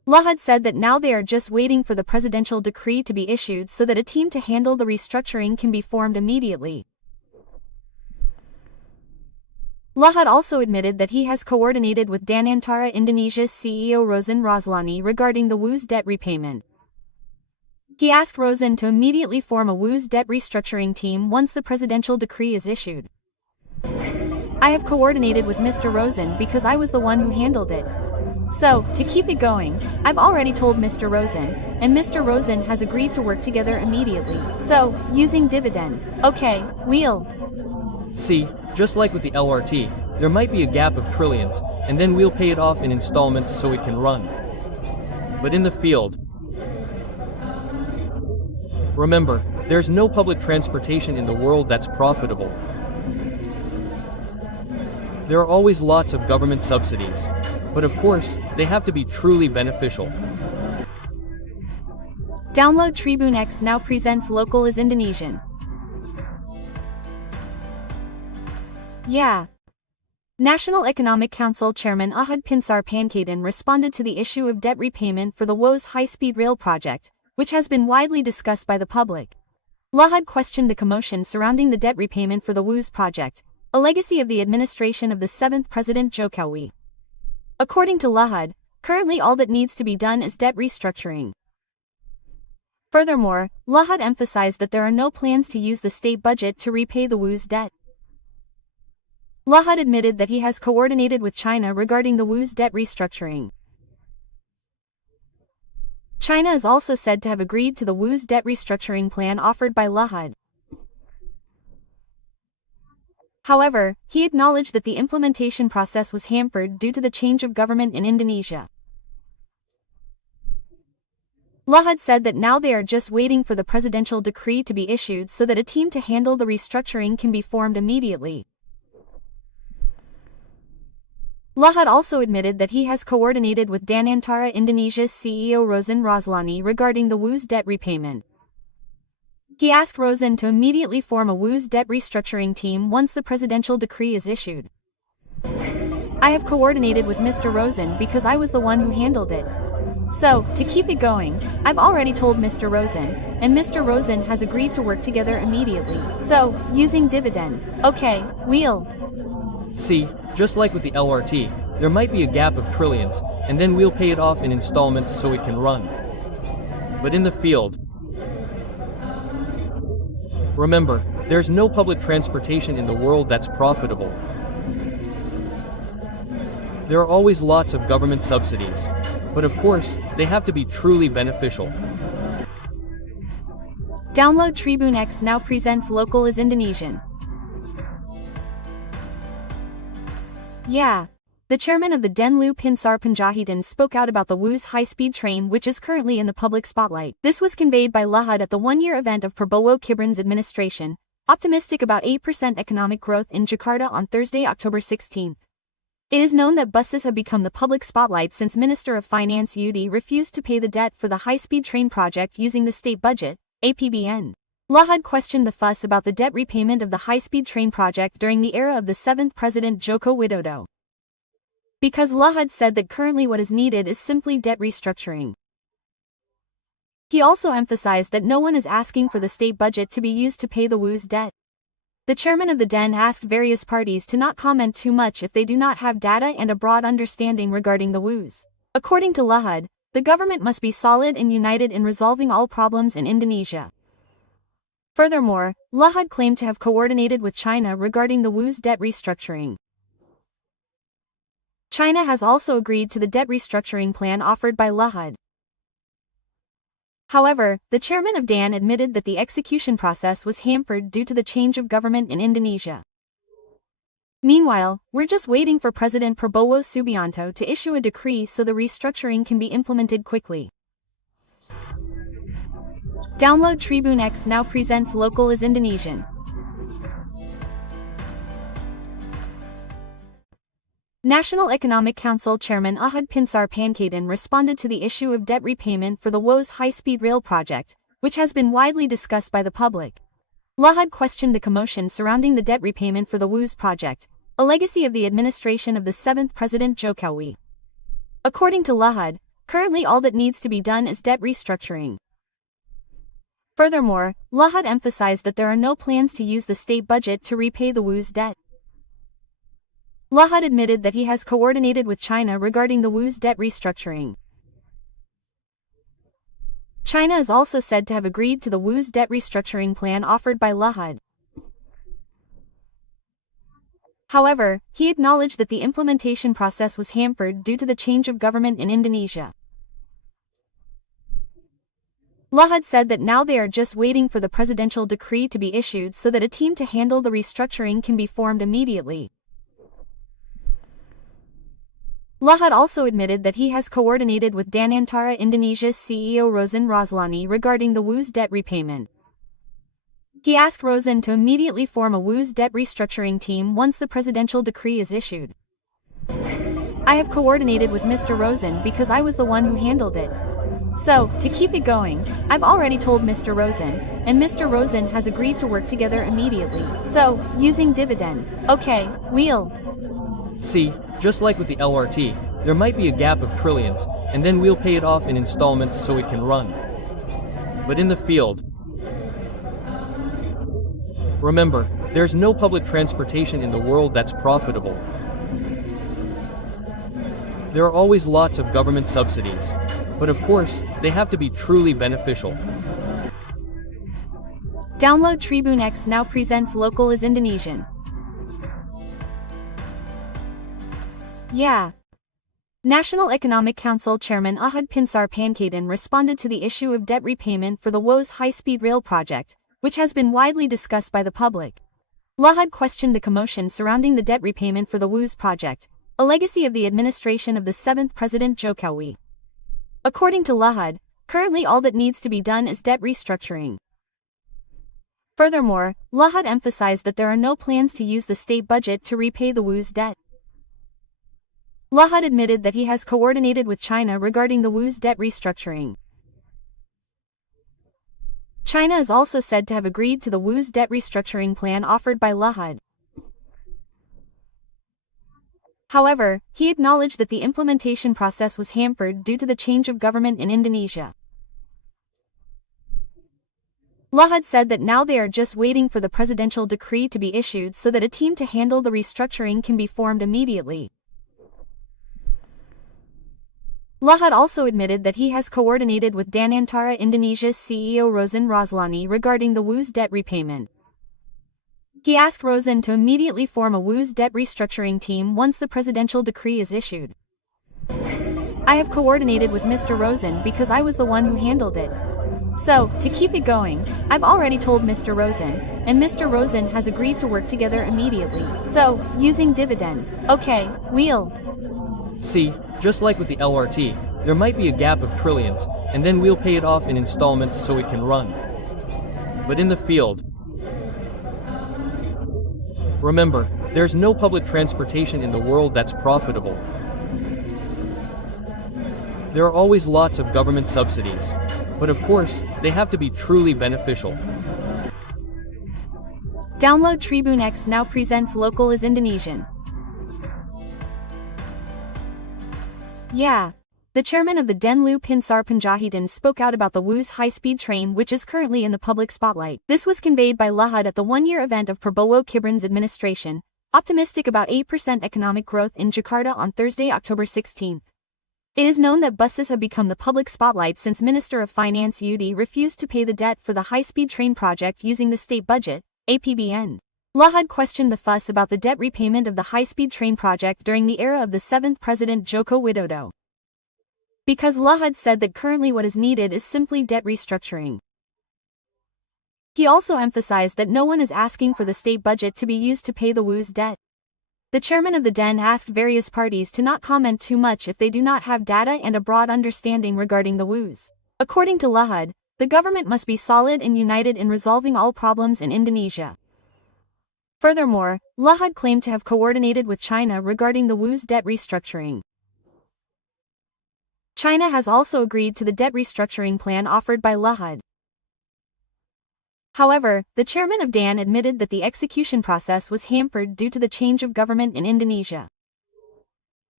Luhut said that now they are just waiting for the presidential decree to be issued so that a team to handle the restructuring can be formed immediately. Luhut also admitted that he has coordinated with Danantara Indonesia's CEO Rosen Roslani regarding the Whoosh debt repayment. He asked Rosen to immediately form a Whoosh debt restructuring team once the presidential decree is issued. I have coordinated with Mr. Rosen because I was the one who handled it. So, to keep it going, I've already told Mr. Rosen, and Mr. Rosen has agreed to work together immediately. So, using dividends. Okay, we'll See, just like with the LRT, there might be a gap of trillions, and then we'll pay it off in installments so it can run. But in the field, remember, there's no public transportation in the world that's profitable. There are always lots of government subsidies. But of course, they have to be truly beneficial. Download Tribun X now presents local is Indonesian. Yeah. National Economic Council Chairman Ahad Binsar Panjaitan responded to the issue of debt repayment for the Whoosh high-speed rail project, which has been widely discussed by the public. Luhut questioned the commotion surrounding the debt repayment for the Whoosh project, a legacy of the administration of the 7th President Jokowi. According to Luhut, currently all that needs to be done is debt restructuring. Furthermore, Luhut emphasized that there are no plans to use the state budget to repay the Whoosh debt. Luhut admitted that he has coordinated with China regarding the Whoosh debt restructuring. China is also said to have agreed to the Whoosh debt restructuring plan offered by Luhut. However, he acknowledged that the implementation process was hampered due to the change of government in Indonesia. Luhut said that now they are just waiting for the presidential decree to be issued so that a team to handle the restructuring can be formed immediately. Luhut also admitted that he has coordinated with Danantara Indonesia's CEO Rosen Roslani regarding the Whoosh debt repayment. He asked Rosen to immediately form a Whoosh debt restructuring team once the presidential decree is issued. I have coordinated with Mr. Rosen because I was the one who handled it. So, to keep it going, I've already told Mr. Rosen, and Mr. Rosen has agreed to work together immediately. So, using dividends. Okay, we'll See, just like with the LRT, there might be a gap of trillions, and then we'll pay it off in installments so it can run. But in the field, remember, there's no public transportation in the world that's profitable. There are always lots of government subsidies. But of course, they have to be truly beneficial. Download Tribun X now presents local is Indonesian. Yeah. The chairman of the Denlu Binsar Panjaitan spoke out about the Whoosh high-speed train which is currently in the public spotlight. This was conveyed by Luhut at the one-year event of Prabowo-Gibran's administration, optimistic about 8% economic growth in Jakarta on Thursday, October 16. It is known that buses have become the public spotlight since Minister of Finance Yudhi refused to pay the debt for the high-speed train project using the state budget, APBN. Luhut questioned the fuss about the debt repayment of the high-speed train project during the era of the 7th President Joko Widodo. Because Luhut said that currently what is needed is simply debt restructuring. He also emphasized that no one is asking for the state budget to be used to pay the Whoosh debt. The chairman of the DEN asked various parties to not comment too much if they do not have data and a broad understanding regarding the Whoosh. According to Luhut, the government must be solid and united in resolving all problems in Indonesia. Furthermore, Luhut claimed to have coordinated with China regarding the Whoosh debt restructuring. China has also agreed to the debt restructuring plan offered by Luhut. However, the chairman of DAN admitted that the execution process was hampered due to the change of government in Indonesia. Meanwhile, we're just waiting for President Prabowo Subianto to issue a decree so the restructuring can be implemented quickly. Download Tribun X now presents local is Indonesian. National Economic Council Chairman Ahad Binsar Panjaitan responded to the issue of debt repayment for the Whoosh high-speed rail project, which has been widely discussed by the public. Luhut questioned the commotion surrounding the debt repayment for the Whoosh project, a legacy of the administration of the 7th President Jokowi. According to Luhut, currently all that needs to be done is debt restructuring. Furthermore, Luhut emphasized that there are no plans to use the state budget to repay the Whoosh debt. Luhut admitted that he has coordinated with China regarding the Whoosh debt restructuring. China is also said to have agreed to the Whoosh debt restructuring plan offered by Luhut. However, he acknowledged that the implementation process was hampered due to the change of government in Indonesia. Luhut said that now they are just waiting for the presidential decree to be issued so that a team to handle the restructuring can be formed immediately. Luhut also admitted that he has coordinated with Danantara Indonesia's CEO Rosan Roslani regarding the Whoosh debt repayment. He asked Rosan to immediately form a Whoosh debt restructuring team once the presidential decree is issued. I have coordinated with Mr. Rosan because I was the one who handled it. So, to keep it going, I've already told Mr. Rosan, and Mr. Rosan has agreed to work together immediately. So, using dividends. Okay, we'll See, just like with the LRT, there might be a gap of trillions, and then we'll pay it off in installments so it can run. But in the field, remember, there's no public transportation in the world that's profitable. There are always lots of government subsidies. But of course, they have to be truly beneficial. Download Tribun X now presents local as Indonesian. Yeah. National Economic Council Chairman Ahad Pinsar Panjaitan responded to the issue of debt repayment for the Whoosh high-speed rail project, which has been widely discussed by the public. Luhut questioned the commotion surrounding the debt repayment for the Whoosh project, a legacy of the administration of the 7th President Jokowi. According to Luhut, currently all that needs to be done is debt restructuring. Furthermore, Luhut emphasized that there are no plans to use the state budget to repay the Whoosh debt. Luhut admitted that he has coordinated with China regarding the Whoosh debt restructuring. China is also said to have agreed to the Whoosh debt restructuring plan offered by Luhut. However, he acknowledged that the implementation process was hampered due to the change of government in Indonesia. Luhut said that now they are just waiting for the presidential decree to be issued so that a team to handle the restructuring can be formed immediately. Luhut also admitted that he has coordinated with Danantara Indonesia's CEO Rosan Roslani regarding the Whoosh debt repayment. He asked Rosan to immediately form a Whoosh debt restructuring team once the presidential decree is issued. I have coordinated with Mr. Rosan because I was the one who handled it. So, to keep it going, I've already told Mr. Rosan, and Mr. Rosan has agreed to work together immediately. So, using dividends. Okay, we'll See, just like with the LRT, there might be a gap of trillions, and then we'll pay it off in installments so it can run. But in the field, remember, there's no public transportation in the world that's profitable. There are always lots of government subsidies. But of course, they have to be truly beneficial. Download Tribun X now presents local as Indonesian. Yeah. The chairman of the Denlu Pinsar Panjaitan spoke out about the Whoosh high-speed train which is currently in the public spotlight. This was conveyed by Luhut at the one-year event of Prabowo-Gibran's administration, optimistic about 8% economic growth in Jakarta on Thursday, October 16. It is known that buses have become the public spotlight since Minister of Finance Yudhi refused to pay the debt for the high-speed train project using the state budget, APBN. Luhut questioned the fuss about the debt repayment of the high-speed train project during the era of the 7th President Joko Widodo. Because Luhut said that currently what is needed is simply debt restructuring. He also emphasized that no one is asking for the state budget to be used to pay the Whoosh debt. The chairman of the DEN asked various parties to not comment too much if they do not have data and a broad understanding regarding the Whoosh. According to Luhut, the government must be solid and united in resolving all problems in Indonesia. Furthermore, Luhut claimed to have coordinated with China regarding the Whoosh debt restructuring. China has also agreed to the debt restructuring plan offered by Luhut. However, the chairman of DAN admitted that the execution process was hampered due to the change of government in Indonesia.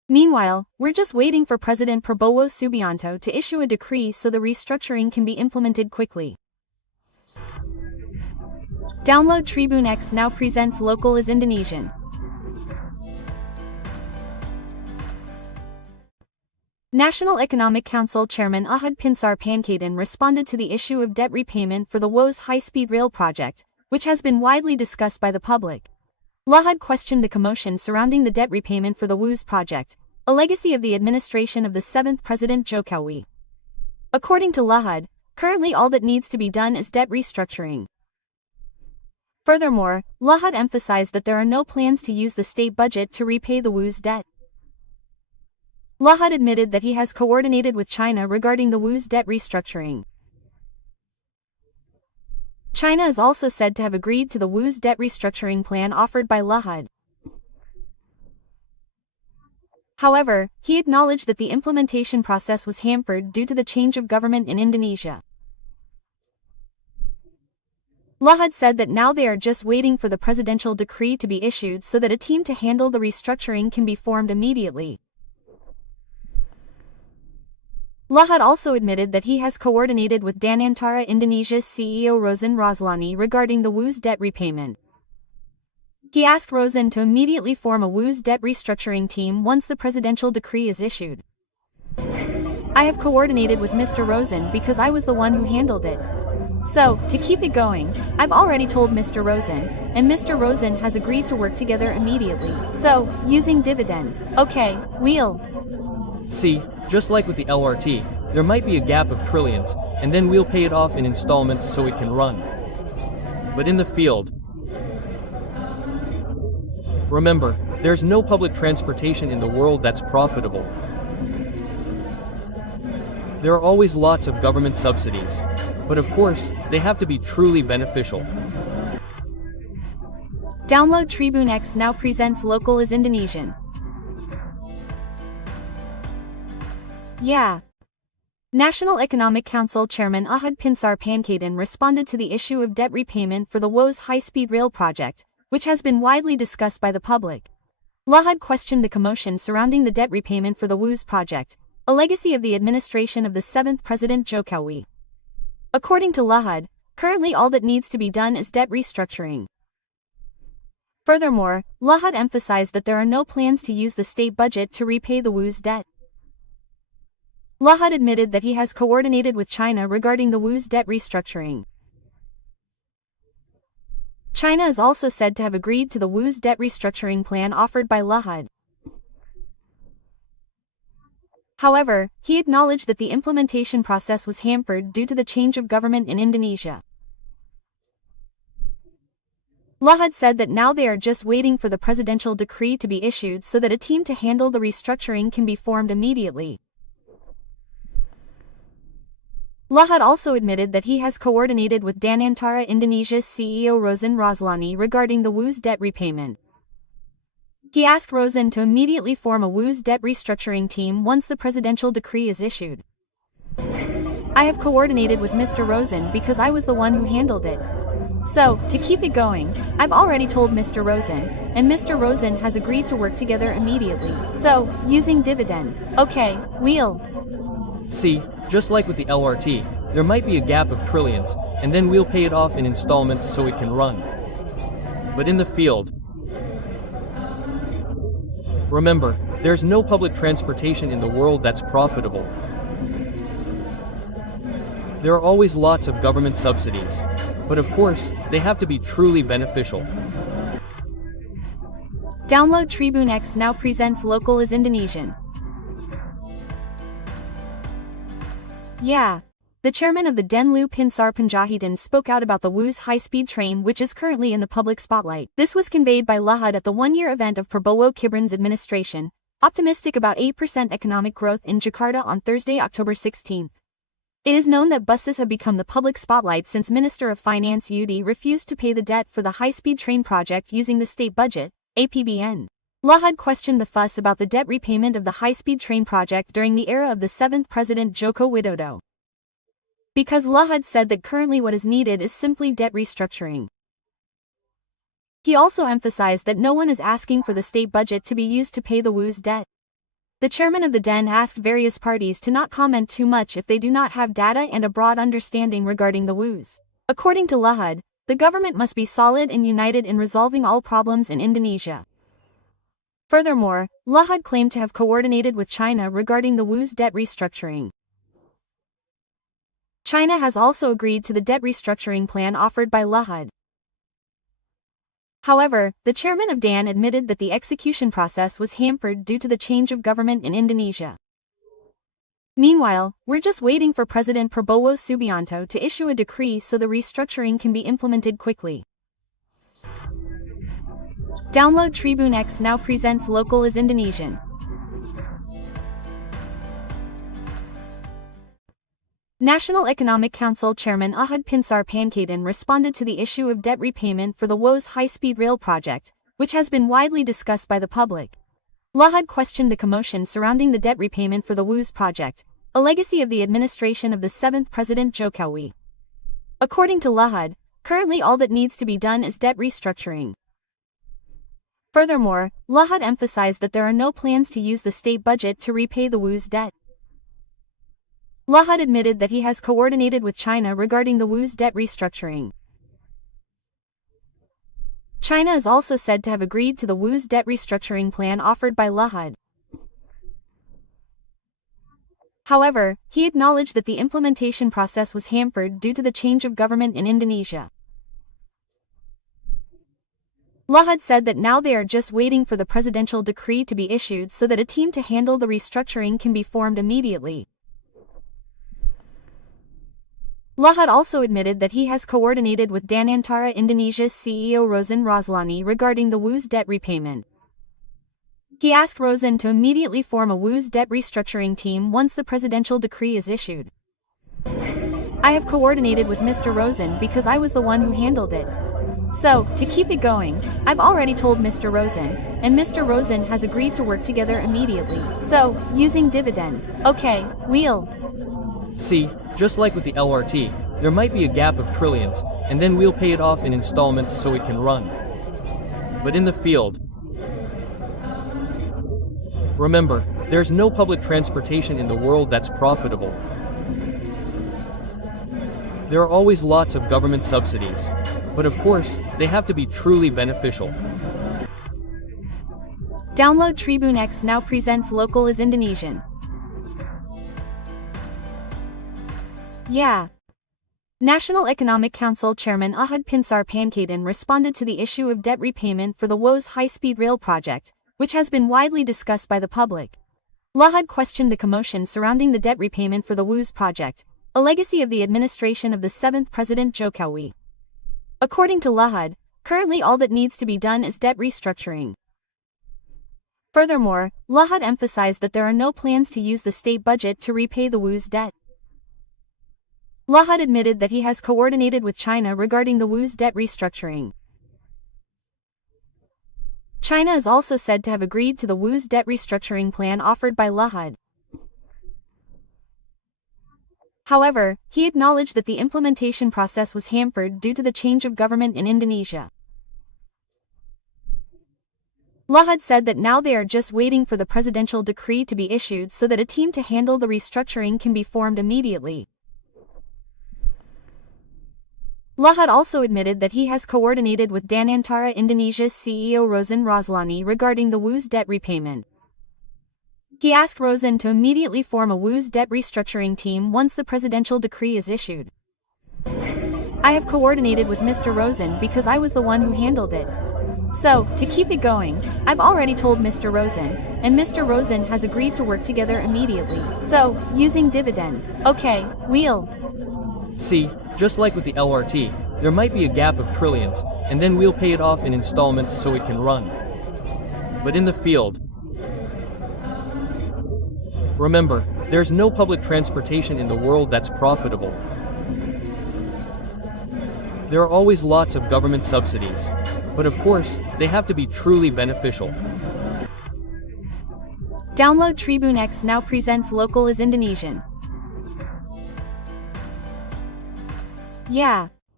Meanwhile, we're just waiting for President Prabowo Subianto to issue a decree so the restructuring can be implemented quickly. Download Tribune X now presents Local is Indonesian. National Economic Council Chairman Luhut Binsar Panjaitan responded to the issue of debt repayment for the Whoosh high-speed rail project, which has been widely discussed by the public. Luhut questioned the commotion surrounding the debt repayment for the Whoosh project, a legacy of the administration of the 7th President Joko Widodo. According to Luhut, currently all that needs to be done is debt restructuring. Furthermore, Luhut emphasized that there are no plans to use the state budget to repay the Whoosh debt. Luhut admitted that he has coordinated with China regarding the Whoosh debt restructuring. China is also said to have agreed to the Whoosh debt restructuring plan offered by Luhut. However, he acknowledged that the implementation process was hampered due to the change of government in Indonesia. Luhut said that now they are just waiting for the presidential decree to be issued so that a team to handle the restructuring can be formed immediately. Luhut also admitted that he has coordinated with Danantara Indonesia's CEO Rosen Roslani regarding the Whoosh debt repayment. He asked Rosen to immediately form a Whoosh debt restructuring team once the presidential decree is issued. I have coordinated with Mr. Rosen because I was the one who handled it. So, to keep it going, I've already told Mr. Rosen, and Mr. Rosen has agreed to work together immediately. So, using dividends. Okay, we'll See, just like with the LRT, there might be a gap of trillions, and then we'll pay it off in installments so it can run. But in the field, remember, there's no public transportation in the world that's profitable. There are always lots of government subsidies, but of course, they have to be truly beneficial. Download Tribune X now presents Local is Indonesian. Yeah. National Economic Council Chairman Luhut Binsar Panjaitan responded to the issue of debt repayment for the Whoosh high-speed rail project, which has been widely discussed by the public. Luhut questioned the commotion surrounding the debt repayment for the Whoosh project, a legacy of the administration of the 7th President Joko Widodo. According to Luhut, currently all that needs to be done is debt restructuring. Furthermore, Luhut emphasized that there are no plans to use the state budget to repay the Whoosh debt. Luhut admitted that he has coordinated with China regarding the Whoosh debt restructuring. China is also said to have agreed to the Whoosh debt restructuring plan offered by Luhut. However, he acknowledged that the implementation process was hampered due to the change of government in Indonesia. Luhut said that now they are just waiting for the presidential decree to be issued so that a team to handle the restructuring can be formed immediately. Luhut also admitted that he has coordinated with Danantara Indonesia's CEO Rosen Roslani regarding the Whoosh debt repayment. He asked Rosen to immediately form a Whoosh debt restructuring team once the presidential decree is issued. I have coordinated with Mr. Rosen because I was the one who handled it. So, to keep it going, I've already told Mr. Rosen, and Mr. Rosen has agreed to work together immediately. So, using dividends. Okay, we'll See, just like with the LRT, there might be a gap of trillions, and then we'll pay it off in installments so it can run. But in the field, remember, there's no public transportation in the world that's profitable. There are always lots of government subsidies, but of course, they have to be truly beneficial. Download Tribune X now presents Local is Indonesian. Yeah. The chairman of the Luhut Binsar Panjaitan spoke out about the Whoosh high-speed train which is currently in the public spotlight. This was conveyed by Luhut at the one-year event of Prabowo-Gibran's administration, optimistic about 8% economic growth in Jakarta on Thursday, October 16. It is known that buses have become the public spotlight since Minister of Finance Yudhi refused to pay the debt for the high-speed train project using the state budget, APBN. Luhut questioned the fuss about the debt repayment of the high-speed train project during the era of the 7th President Joko Widodo. Because Luhut said that currently what is needed is simply debt restructuring. He also emphasized that no one is asking for the state budget to be used to pay the Whoosh debt. The chairman of the Den asked various parties to not comment too much if they do not have data and a broad understanding regarding the Whoosh. According to Luhut, the government must be solid and united in resolving all problems in Indonesia. Furthermore, Luhut claimed to have coordinated with China regarding the Whoosh debt restructuring. China has also agreed to the debt restructuring plan offered by Luhut. However, the chairman of DAN admitted that the execution process was hampered due to the change of government in Indonesia. Meanwhile, we're just waiting for President Prabowo Subianto to issue a decree so the restructuring can be implemented quickly. Download Tribun X now presents Local is Indonesian. National Economic Council Chairman Luhut Binsar Panjaitan responded to the issue of debt repayment for the Whoosh high-speed rail project, which has been widely discussed by the public. Luhut questioned the commotion surrounding the debt repayment for the Whoosh project, a legacy of the administration of the 7th President Joko Widodo. According to Luhut, currently all that needs to be done is debt restructuring. Furthermore, Luhut emphasized that there are no plans to use the state budget to repay the Whoosh debt. Luhut admitted that he has coordinated with China regarding the Whoosh debt restructuring. China is also said to have agreed to the Whoosh debt restructuring plan offered by Luhut. However, he acknowledged that the implementation process was hampered due to the change of government in Indonesia. Luhut said that now they are just waiting for the presidential decree to be issued so that a team to handle the restructuring can be formed immediately. Luhut also admitted that he has coordinated with Danantara Indonesia's CEO Rosen Roslani regarding the Whoosh debt repayment. He asked Rosen to immediately form a Whoosh debt restructuring team once the presidential decree is issued. I have coordinated with Mr. Rosen because I was the one who handled it. So, to keep it going, I've already told Mr. Rosen, and Mr. Rosen has agreed to work together immediately. So, using dividends. Okay, we'll See, just like with the LRT, there might be a gap of trillions, and then we'll pay it off in installments so it can run. But in the field, remember, there's no public transportation in the world that's profitable. There are always lots of government subsidies, but of course, they have to be truly beneficial. Download Tribun X now presents Local is Indonesian. Yeah. National Economic Council Chairman Luhut Binsar Panjaitan responded to the issue of debt repayment for the Whoosh high-speed rail project, which has been widely discussed by the public. Luhut questioned the commotion surrounding the debt repayment for the Whoosh project, a legacy of the administration of the 7th President Joko Widodo. According to Luhut, currently all that needs to be done is debt restructuring. Furthermore, Luhut emphasized that there are no plans to use the state budget to repay the Whoosh debt. Luhut admitted that he has coordinated with China regarding the Whoosh debt restructuring. China is also said to have agreed to the Whoosh debt restructuring plan offered by Luhut. However, he acknowledged that the implementation process was hampered due to the change of government in Indonesia. Luhut said that now they are just waiting for the presidential decree to be issued so that a team to handle the restructuring can be formed immediately. Luhut also admitted that he has coordinated with Danantara Indonesia's CEO Rosen Roslani regarding the Whoosh debt repayment. He asked Rosen to immediately form a Whoosh debt restructuring team once the presidential decree is issued. I have coordinated with Mr. Rosen because I was the one who handled it. So, to keep it going, I've already told Mr. Rosen, and Mr. Rosen has agreed to work together immediately. So, using dividends. Okay, we'll See, just like with the LRT, there might be a gap of trillions, and then we'll pay it off in installments so it can run. But in the field, remember, there's no public transportation in the world that's profitable. There are always lots of government subsidies, but of course, they have to be truly beneficial. Download Tribun X now presents Local is Indonesian. Yeah.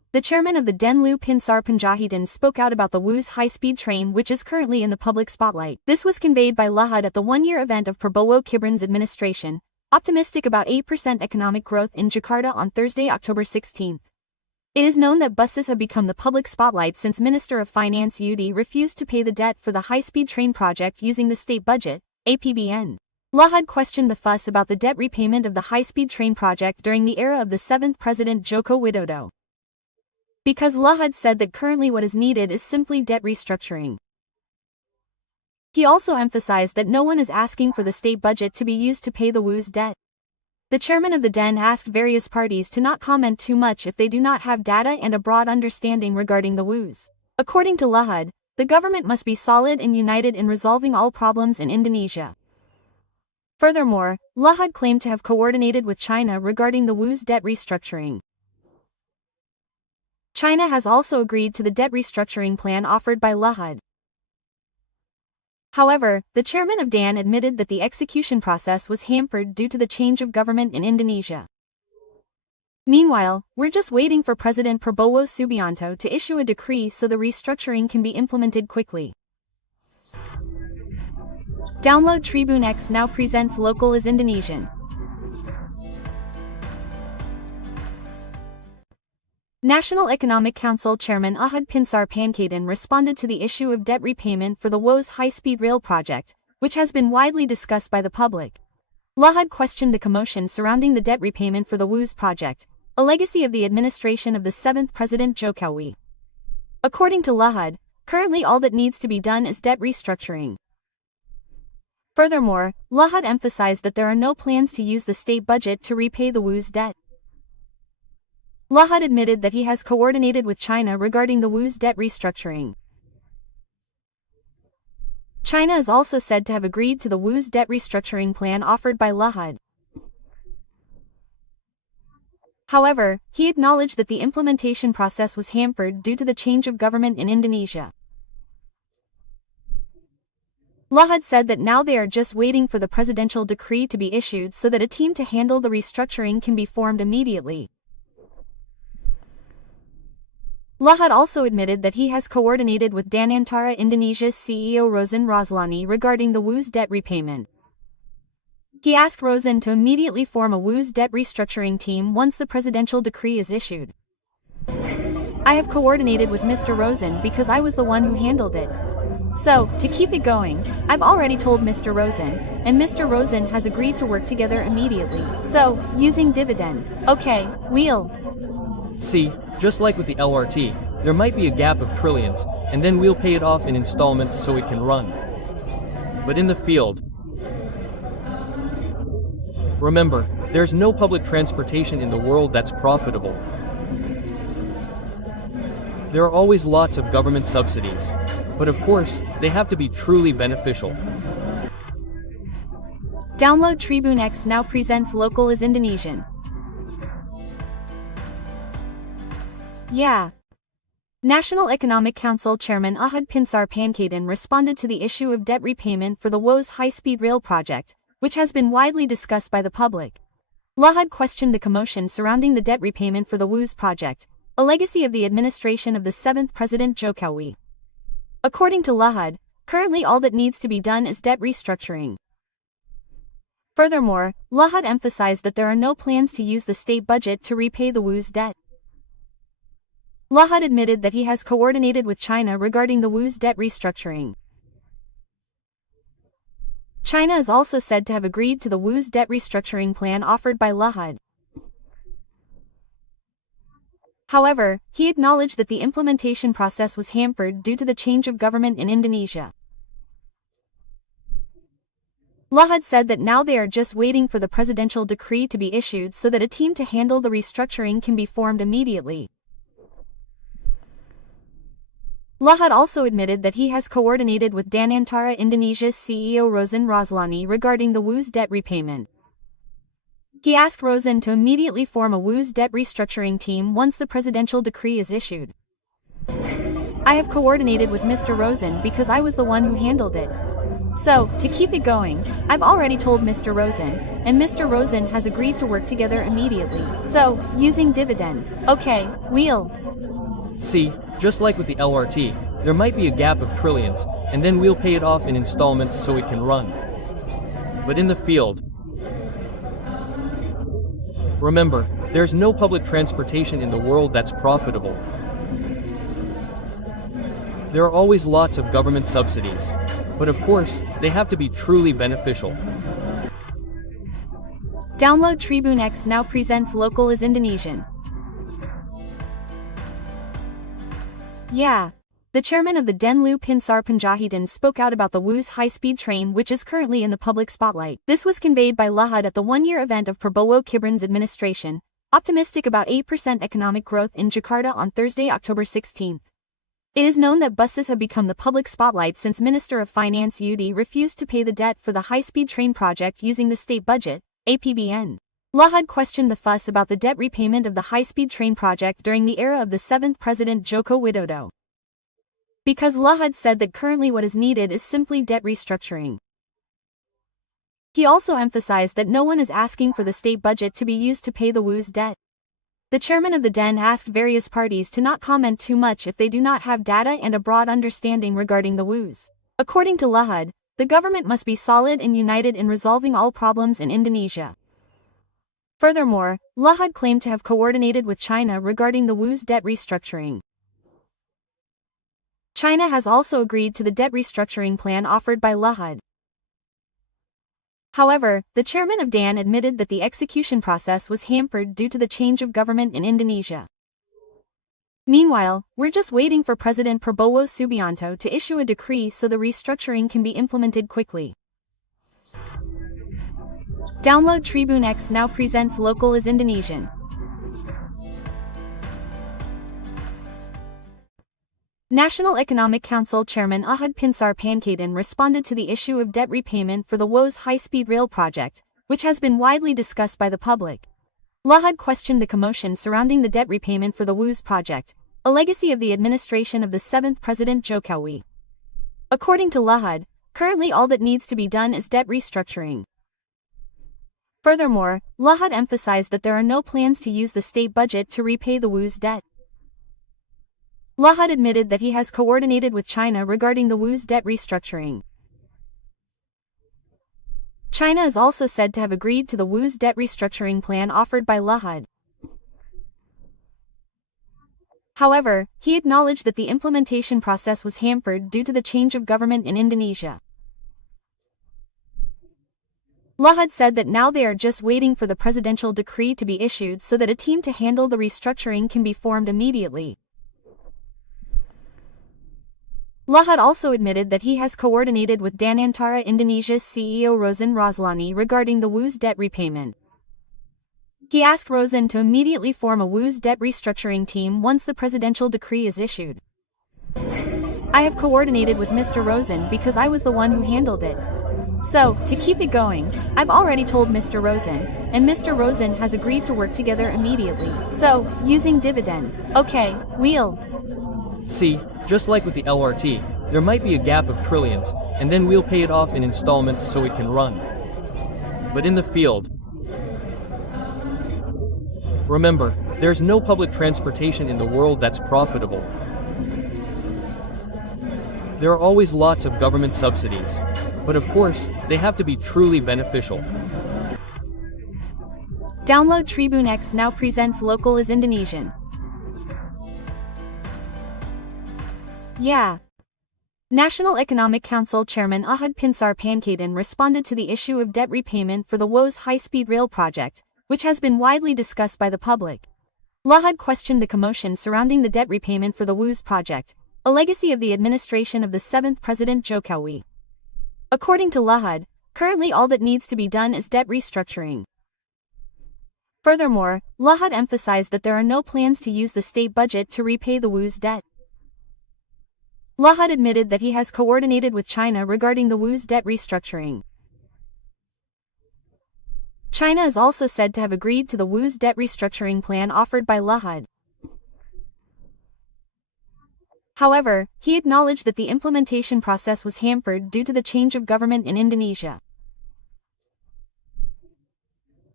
The chairman of the Denlu Pinsar Pandjaitan spoke out about the Whoosh high-speed train which is currently in the public spotlight. This was conveyed by Luhut at the one-year event of Prabowo-Gibran's administration, optimistic about 8% economic growth in Jakarta on Thursday, October 16. It is known that buses have become the public spotlight since Minister of Finance Yudhi refused to pay the debt for the high-speed train project using the state budget, APBN. Luhut questioned the fuss about the debt repayment of the high-speed train project during the era of the 7th President Joko Widodo. Because Luhut said that currently what is needed is simply debt restructuring. He also emphasized that no one is asking for the state budget to be used to pay the Whoosh debt. The chairman of the DEN asked various parties to not comment too much if they do not have data and a broad understanding regarding the Whoosh. According to Luhut, the government must be solid and united in resolving all problems in Indonesia. Furthermore, Luhut claimed to have coordinated with China regarding the Whoosh debt restructuring. China has also agreed to the debt restructuring plan offered by Luhut. However, the chairman of DAN admitted that the execution process was hampered due to the change of government in Indonesia. Meanwhile, we're just waiting for President Prabowo Subianto to issue a decree so the restructuring can be implemented quickly. Download Tribun X now presents Local is Indonesian. National Economic Council Chairman Luhut Pinsar Pandjaitan responded to the issue of debt repayment for the Whoosh high-speed rail project, which has been widely discussed by the public. Luhut questioned the commotion surrounding the debt repayment for the Whoosh project, a legacy of the administration of the 7th President Jokowi. According to Luhut, currently all that needs to be done is debt restructuring. Furthermore, Luhut emphasized that there are no plans to use the state budget to repay the Whoosh debt. Luhut admitted that he has coordinated with China regarding the Whoosh debt restructuring. China is also said to have agreed to the Whoosh debt restructuring plan offered by Luhut. However, he acknowledged that the implementation process was hampered due to the change of government in Indonesia. Luhut said that now they are just waiting for the presidential decree to be issued so that a team to handle the restructuring can be formed immediately. Luhut also admitted that he has coordinated with Danantara Indonesia's CEO Rosen Roslani regarding the Whoosh debt repayment. He asked Rosen to immediately form a Whoosh debt restructuring team once the presidential decree is issued. I have coordinated with Mr. Rosen because I was the one who handled it. So, to keep it going, I've already told Mr. Rosen, and Mr. Rosen has agreed to work together immediately. So, using dividends. Okay, we'll See, just like with the LRT, there might be a gap of trillions, and then we'll pay it off in installments so it can run. But in the field, remember, there's no public transportation in the world that's profitable. There are always lots of government subsidies, but of course, they have to be truly beneficial. Download Tribun X now presents Local is Indonesian. Yeah. National Economic Council Chairman Luhut Pinsar Pandjaitan responded to the issue of debt repayment for the Whoosh high-speed rail project, which has been widely discussed by the public. Luhut questioned the commotion surrounding the debt repayment for the Whoosh project, a legacy of the administration of the 7th President Jokowi. According to Luhut, currently all that needs to be done is debt restructuring. Furthermore, Luhut emphasized that there are no plans to use the state budget to repay the Whoosh debt. Luhut admitted that he has coordinated with China regarding the Whoosh debt restructuring. China is also said to have agreed to the Whoosh debt restructuring plan offered by Luhut. However, he acknowledged that the implementation process was hampered due to the change of government in Indonesia. Luhut said that now they are just waiting for the presidential decree to be issued so that a team to handle the restructuring can be formed immediately. Luhut also admitted that he has coordinated with Danantara Indonesia's CEO Rosen Roslani regarding the Whoosh debt repayment. He asked Rosen to immediately form a Whoosh debt restructuring team once the presidential decree is issued. I have coordinated with Mr. Rosen because I was the one who handled it. So, to keep it going, I've already told Mr. Rosen, and Mr. Rosen has agreed to work together immediately. So, using dividends. Okay, we'll See, just like with the LRT, there might be a gap of trillions, and then we'll pay it off in installments so it can run. But in the field, remember, there's no public transportation in the world that's profitable. There are always lots of government subsidies. But of course, they have to be truly beneficial. Download Tribun X now presents Local is Indonesian. Yeah. The chairman of the Denlu Pinsar Pandjaitan spoke out about the Whoosh high-speed train which is currently in the public spotlight. This was conveyed by Luhut at the one-year event of Prabowo-Gibran's administration, optimistic about 8% economic growth in Jakarta on Thursday, October 16. It is known that buses have become the public spotlight since Minister of Finance Yudhi refused to pay the debt for the high-speed train project using the state budget, APBN. Luhut questioned the fuss about the debt repayment of the high-speed train project during the era of the 7th President Joko Widodo. Because Luhut said that currently what is needed is simply debt restructuring. He also emphasized that no one is asking for the state budget to be used to pay the Whoosh debt. The chairman of the DEN asked various parties to not comment too much if they do not have data and a broad understanding regarding the Whoosh. According to Luhut, the government must be solid and united in resolving all problems in Indonesia. Furthermore, Luhut claimed to have coordinated with China regarding the Whoosh debt restructuring. China has also agreed to the debt restructuring plan offered by Luhut. However, the chairman of DAN admitted that the execution process was hampered due to the change of government in Indonesia. Meanwhile, we're just waiting for President Prabowo Subianto to issue a decree so the restructuring can be implemented quickly. Download Tribun X now presents Local is Indonesian. National Economic Council Chairman Luhut Pinsar Pandjaitan responded to the issue of debt repayment for the Whoosh high-speed rail project, which has been widely discussed by the public. Luhut questioned the commotion surrounding the debt repayment for the Whoosh project, a legacy of the administration of the 7th President Jokowi. According to Luhut, currently all that needs to be done is debt restructuring. Furthermore, Luhut emphasized that there are no plans to use the state budget to repay the Whoosh debt. Luhut admitted that he has coordinated with China regarding the Whoosh debt restructuring. China is also said to have agreed to the Whoosh debt restructuring plan offered by Luhut. However, he acknowledged that the implementation process was hampered due to the change of government in Indonesia. Luhut said that now they are just waiting for the presidential decree to be issued so that a team to handle the restructuring can be formed immediately. Luhut also admitted that he has coordinated with Danantara Indonesia's CEO Rosan Roslani regarding the Whoosh debt repayment. He asked Rosan to immediately form a Whoosh debt restructuring team once the presidential decree is issued. I have coordinated with Mr. Rosan because I was the one who handled it. So, to keep it going, I've already told Mr. Rosan, and Mr. Rosan has agreed to work together immediately. So, using dividends. Okay, we'll. See, just like with the LRT, there might be a gap of trillions, and then we'll pay it off in installments so it can run. But in the field, remember, there's no public transportation in the world that's profitable. There are always lots of government subsidies. But of course, they have to be truly beneficial. Download Tribun X now presents Local is Indonesian. Yeah. National Economic Council Chairman Luhut Pinsar Pandjaitan responded to the issue of debt repayment for the Whoosh high-speed rail project, which has been widely discussed by the public. Luhut questioned the commotion surrounding the debt repayment for the Whoosh project, a legacy of the administration of the 7th President Jokowi. According to Luhut, currently all that needs to be done is debt restructuring. Furthermore, Luhut emphasized that there are no plans to use the state budget to repay the Whoosh debt. Luhut admitted that he has coordinated with China regarding the Whoosh debt restructuring. China is also said to have agreed to the Whoosh debt restructuring plan offered by Luhut. However, he acknowledged that the implementation process was hampered due to the change of government in Indonesia.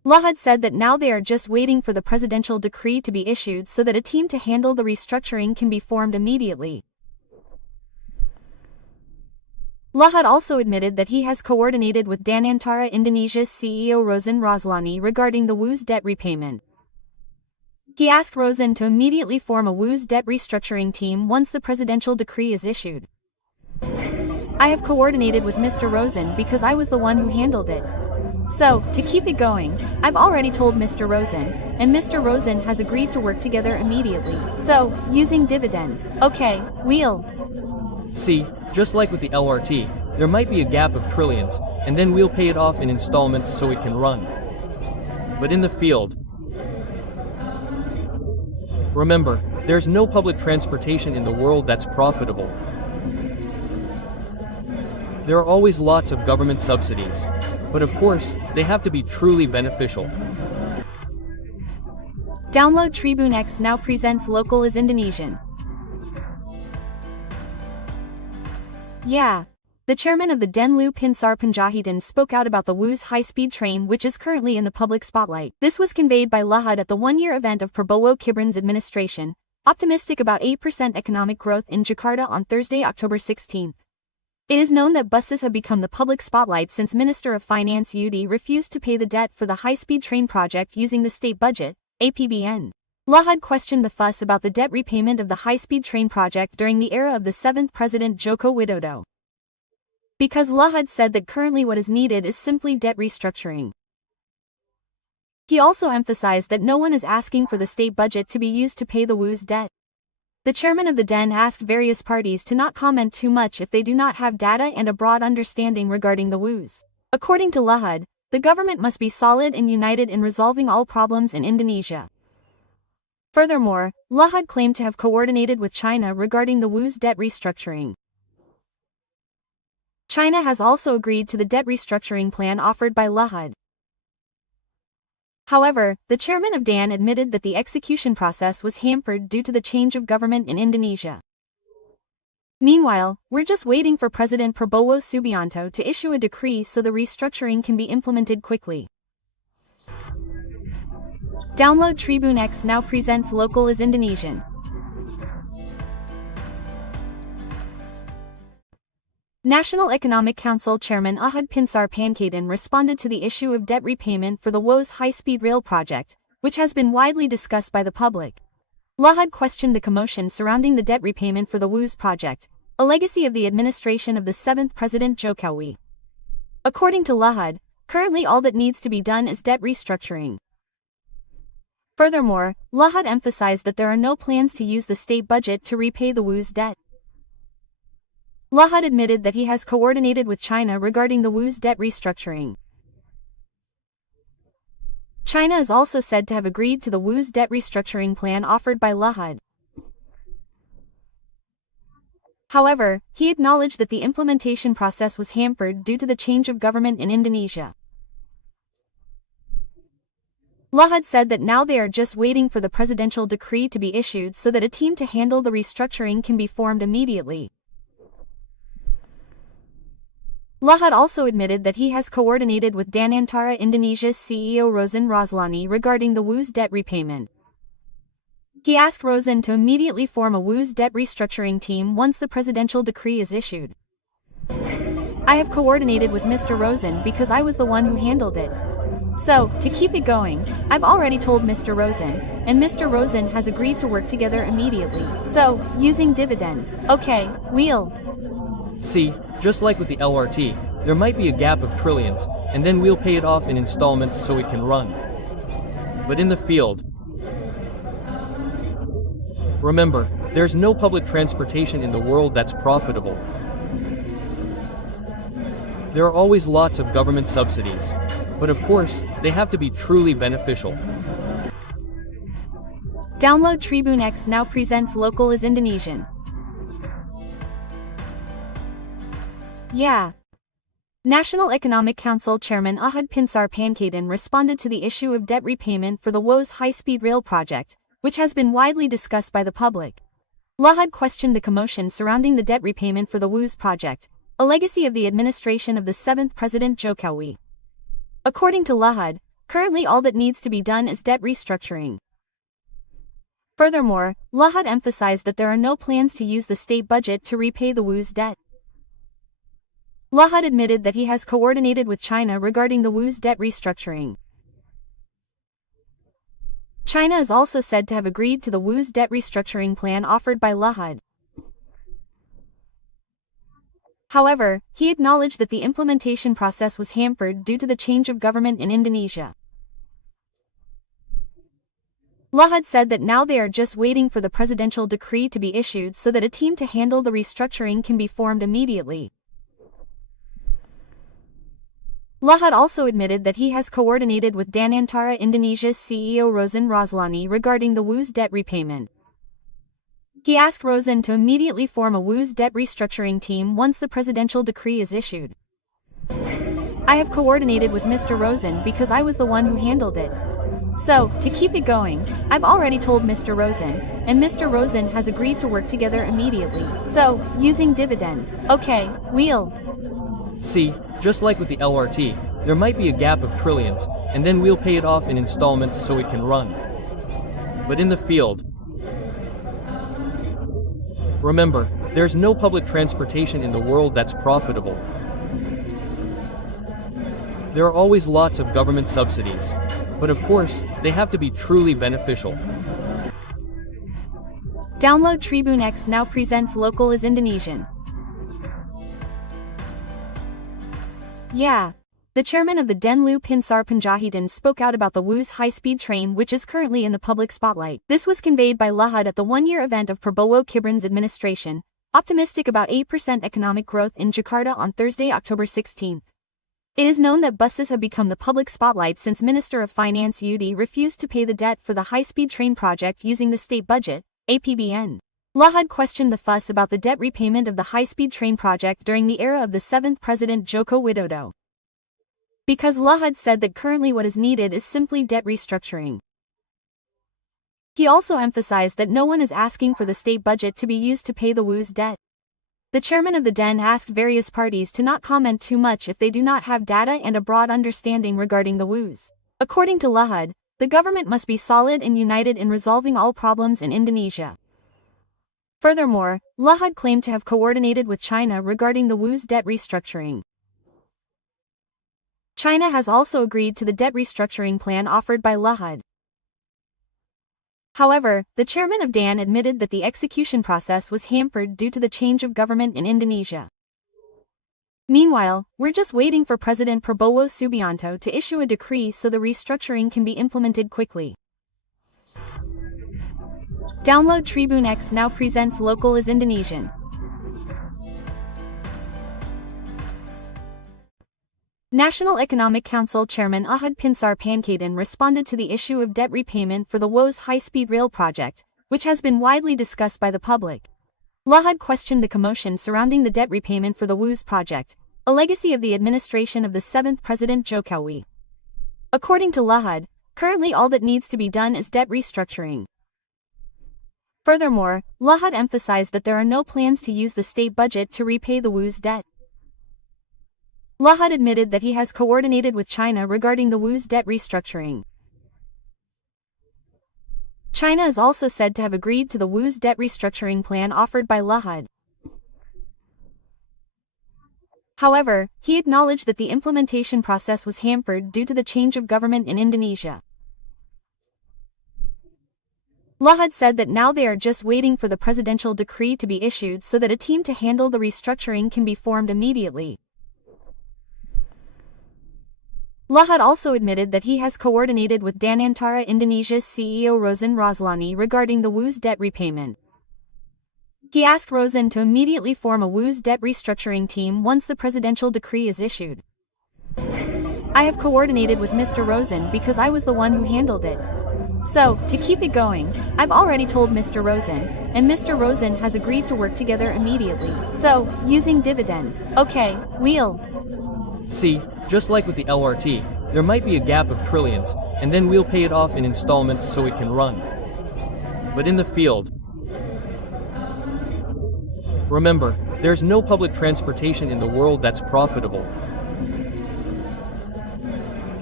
Luhut said that now they are just waiting for the presidential decree to be issued so that a team to handle the restructuring can be formed immediately. Luhut also admitted that he has coordinated with Danantara Indonesia's CEO Rosan Roslani regarding the Whoosh debt repayment. He asked Rosan to immediately form a Whoosh debt restructuring team once the presidential decree is issued. I have coordinated with Mr. Rosan because I was the one who handled it. So, to keep it going, I've already told Mr. Rosan, and Mr. Rosan has agreed to work together immediately. So, using dividends. Okay, we'll See, just like with the LRT, there might be a gap of trillions, and then we'll pay it off in installments so it can run. But in the field, remember, there's no public transportation in the world that's profitable. There are always lots of government subsidies, but of course, they have to be truly beneficial. Download Tribun X now presents local as Indonesian. Yeah. The chairman of the Denlu Pinsar Pandjaitan spoke out about the Whoosh high-speed train which is currently in the public spotlight. This was conveyed by Luhut at the one-year event of Prabowo-Gibran's administration, optimistic about 8% economic growth in Jakarta on Thursday, October 16. It is known that buses have become the public spotlight since Minister of Finance Yudhi refused to pay the debt for the high-speed train project using the state budget, APBN. Luhut questioned the fuss about the debt repayment of the high-speed train project during the era of the 7th President Joko Widodo. Because Luhut said that currently what is needed is simply debt restructuring. He also emphasized that no one is asking for the state budget to be used to pay the Whoosh debt. The chairman of the DEN asked various parties to not comment too much if they do not have data and a broad understanding regarding the Whoosh. According to Luhut, the government must be solid and united in resolving all problems in Indonesia. Furthermore, Luhut claimed to have coordinated with China regarding the Whoosh debt restructuring. China has also agreed to the debt restructuring plan offered by Luhut. However, the chairman of DAN admitted that the execution process was hampered due to the change of government in Indonesia. Meanwhile, we're just waiting for President Prabowo Subianto to issue a decree so the restructuring can be implemented quickly. Download Tribun X now presents local as Indonesian. National Economic Council Chairman Luhut Pinsar Panjaitan responded to the issue of debt repayment for the Whoosh high-speed rail project, which has been widely discussed by the public. Luhut questioned the commotion surrounding the debt repayment for the Whoosh project, a legacy of the administration of the 7th President Jokowi. According to Luhut, currently all that needs to be done is debt restructuring. Furthermore, Luhut emphasized that there are no plans to use the state budget to repay the Whoosh debt. Luhut admitted that he has coordinated with China regarding the Whoosh debt restructuring. China is also said to have agreed to the Whoosh debt restructuring plan offered by Luhut. However, he acknowledged that the implementation process was hampered due to the change of government in Indonesia. Luhut said that now they are just waiting for the presidential decree to be issued so that a team to handle the restructuring can be formed immediately. Luhut also admitted that he has coordinated with Danantara Indonesia's CEO Rosan Roslani regarding the Whoosh debt repayment. He asked Rosan to immediately form a Whoosh debt restructuring team once the presidential decree is issued. I have coordinated with Mr. Rosan because I was the one who handled it. So, to keep it going, I've already told Mr. Rosan, and Mr. Rosan has agreed to work together immediately. So, using dividends. Okay, we'll See, just like with the LRT, there might be a gap of trillions, and then we'll pay it off in installments so it can run. But in the field, remember, there's no public transportation in the world that's profitable. There are always lots of government subsidies, but of course, they have to be truly beneficial. Download Tribun X now presents local as Indonesian. Yeah. National Economic Council Chairman Luhut Pinsar Panjaitan responded to the issue of debt repayment for the Whoosh high-speed rail project, which has been widely discussed by the public. Luhut questioned the commotion surrounding the debt repayment for the Whoosh project, a legacy of the administration of the 7th President Jokowi. According to Luhut, Currently all that needs to be done is debt restructuring. Furthermore, Luhut emphasized that there are no plans to use the state budget to repay the Whoosh debt. Luhut admitted that he has coordinated with China regarding the Whoosh debt restructuring. China is also said to have agreed to the Whoosh debt restructuring plan offered by Luhut. However, he acknowledged that the implementation process was hampered due to the change of government in Indonesia. Luhut said that now they are just waiting for the presidential decree to be issued so that a team to handle the restructuring can be formed immediately. Luhut also admitted that he has coordinated with Danantara Indonesia's CEO Rosan Roslani regarding the Whoosh debt repayment. He asked Rosan to immediately form a Whoosh debt restructuring team once the presidential decree is issued. I have coordinated with Mr. Rosan because I was the one who handled it. So, to keep it going, I've already told Mr. Rosan, and Mr. Rosan has agreed to work together immediately. So, using dividends. Okay, we'll See, just like with the LRT, there might be a gap of trillions, and then we'll pay it off in installments so it can run. But in the field, remember, there's no public transportation in the world that's profitable. There are always lots of government subsidies. But of course, they have to be truly beneficial. Download Tribun X now presents local as Indonesian. Yeah. The chairman of the Denlu Pinsar Pandjaitan spoke out about the Whoosh high-speed train which is currently in the public spotlight. This was conveyed by Luhut at the one-year event of Prabowo-Gibran's administration, optimistic about 8% economic growth in Jakarta on Thursday, October 16. It is known that buses have become the public spotlight since Minister of Finance Yudhi refused to pay the debt for the high-speed train project using the state budget, APBN. Luhut questioned the fuss about the debt repayment of the high-speed train project during the era of the 7th President Joko Widodo. Because Luhut said that currently what is needed is simply debt restructuring. He also emphasized that no one is asking for the state budget to be used to pay the Whoosh debt. The chairman of the DEN asked various parties to not comment too much if they do not have data and a broad understanding regarding the Whoosh. According to Luhut, the government must be solid and united in resolving all problems in Indonesia. Furthermore, Luhut claimed to have coordinated with China regarding the Whoosh debt restructuring. China has also agreed to the debt restructuring plan offered by Luhut. However, the chairman of DAN admitted that the execution process was hampered due to the change of government in Indonesia. Meanwhile, we're just waiting for President Prabowo Subianto to issue a decree so the restructuring can be implemented quickly. Download Tribun X now presents local as Indonesian. National Economic Council Chairman Luhut Pinsar Pandjaitan responded to the issue of debt repayment for the Whoosh high-speed rail project, which has been widely discussed by the public. Luhut questioned the commotion surrounding the debt repayment for the Whoosh project, a legacy of the administration of the 7th President Jokowi. According to Luhut, currently all that needs to be done is debt restructuring. Furthermore, Luhut emphasized that there are no plans to use the state budget to repay the Whoosh debt. Luhut admitted that he has coordinated with China regarding the Whoosh debt restructuring. China is also said to have agreed to the Whoosh debt restructuring plan offered by Luhut. However, he acknowledged that the implementation process was hampered due to the change of government in Indonesia. Luhut said that now they are just waiting for the presidential decree to be issued so that a team to handle the restructuring can be formed immediately. Luhut also admitted that he has coordinated with Danantara Indonesia's CEO Rosan Roslani regarding the Whoosh debt repayment. He asked Rosan to immediately form a Whoosh debt restructuring team once the presidential decree is issued. I have coordinated with Mr. Rosan because I was the one who handled it. So, to keep it going, I've already told Mr. Rosan, and Mr. Rosan has agreed to work together immediately. So, using dividends. Okay, we'll See, just like with the LRT, there might be a gap of trillions, and then we'll pay it off in installments so it can run. But in the field, remember, there's no public transportation in the world that's profitable.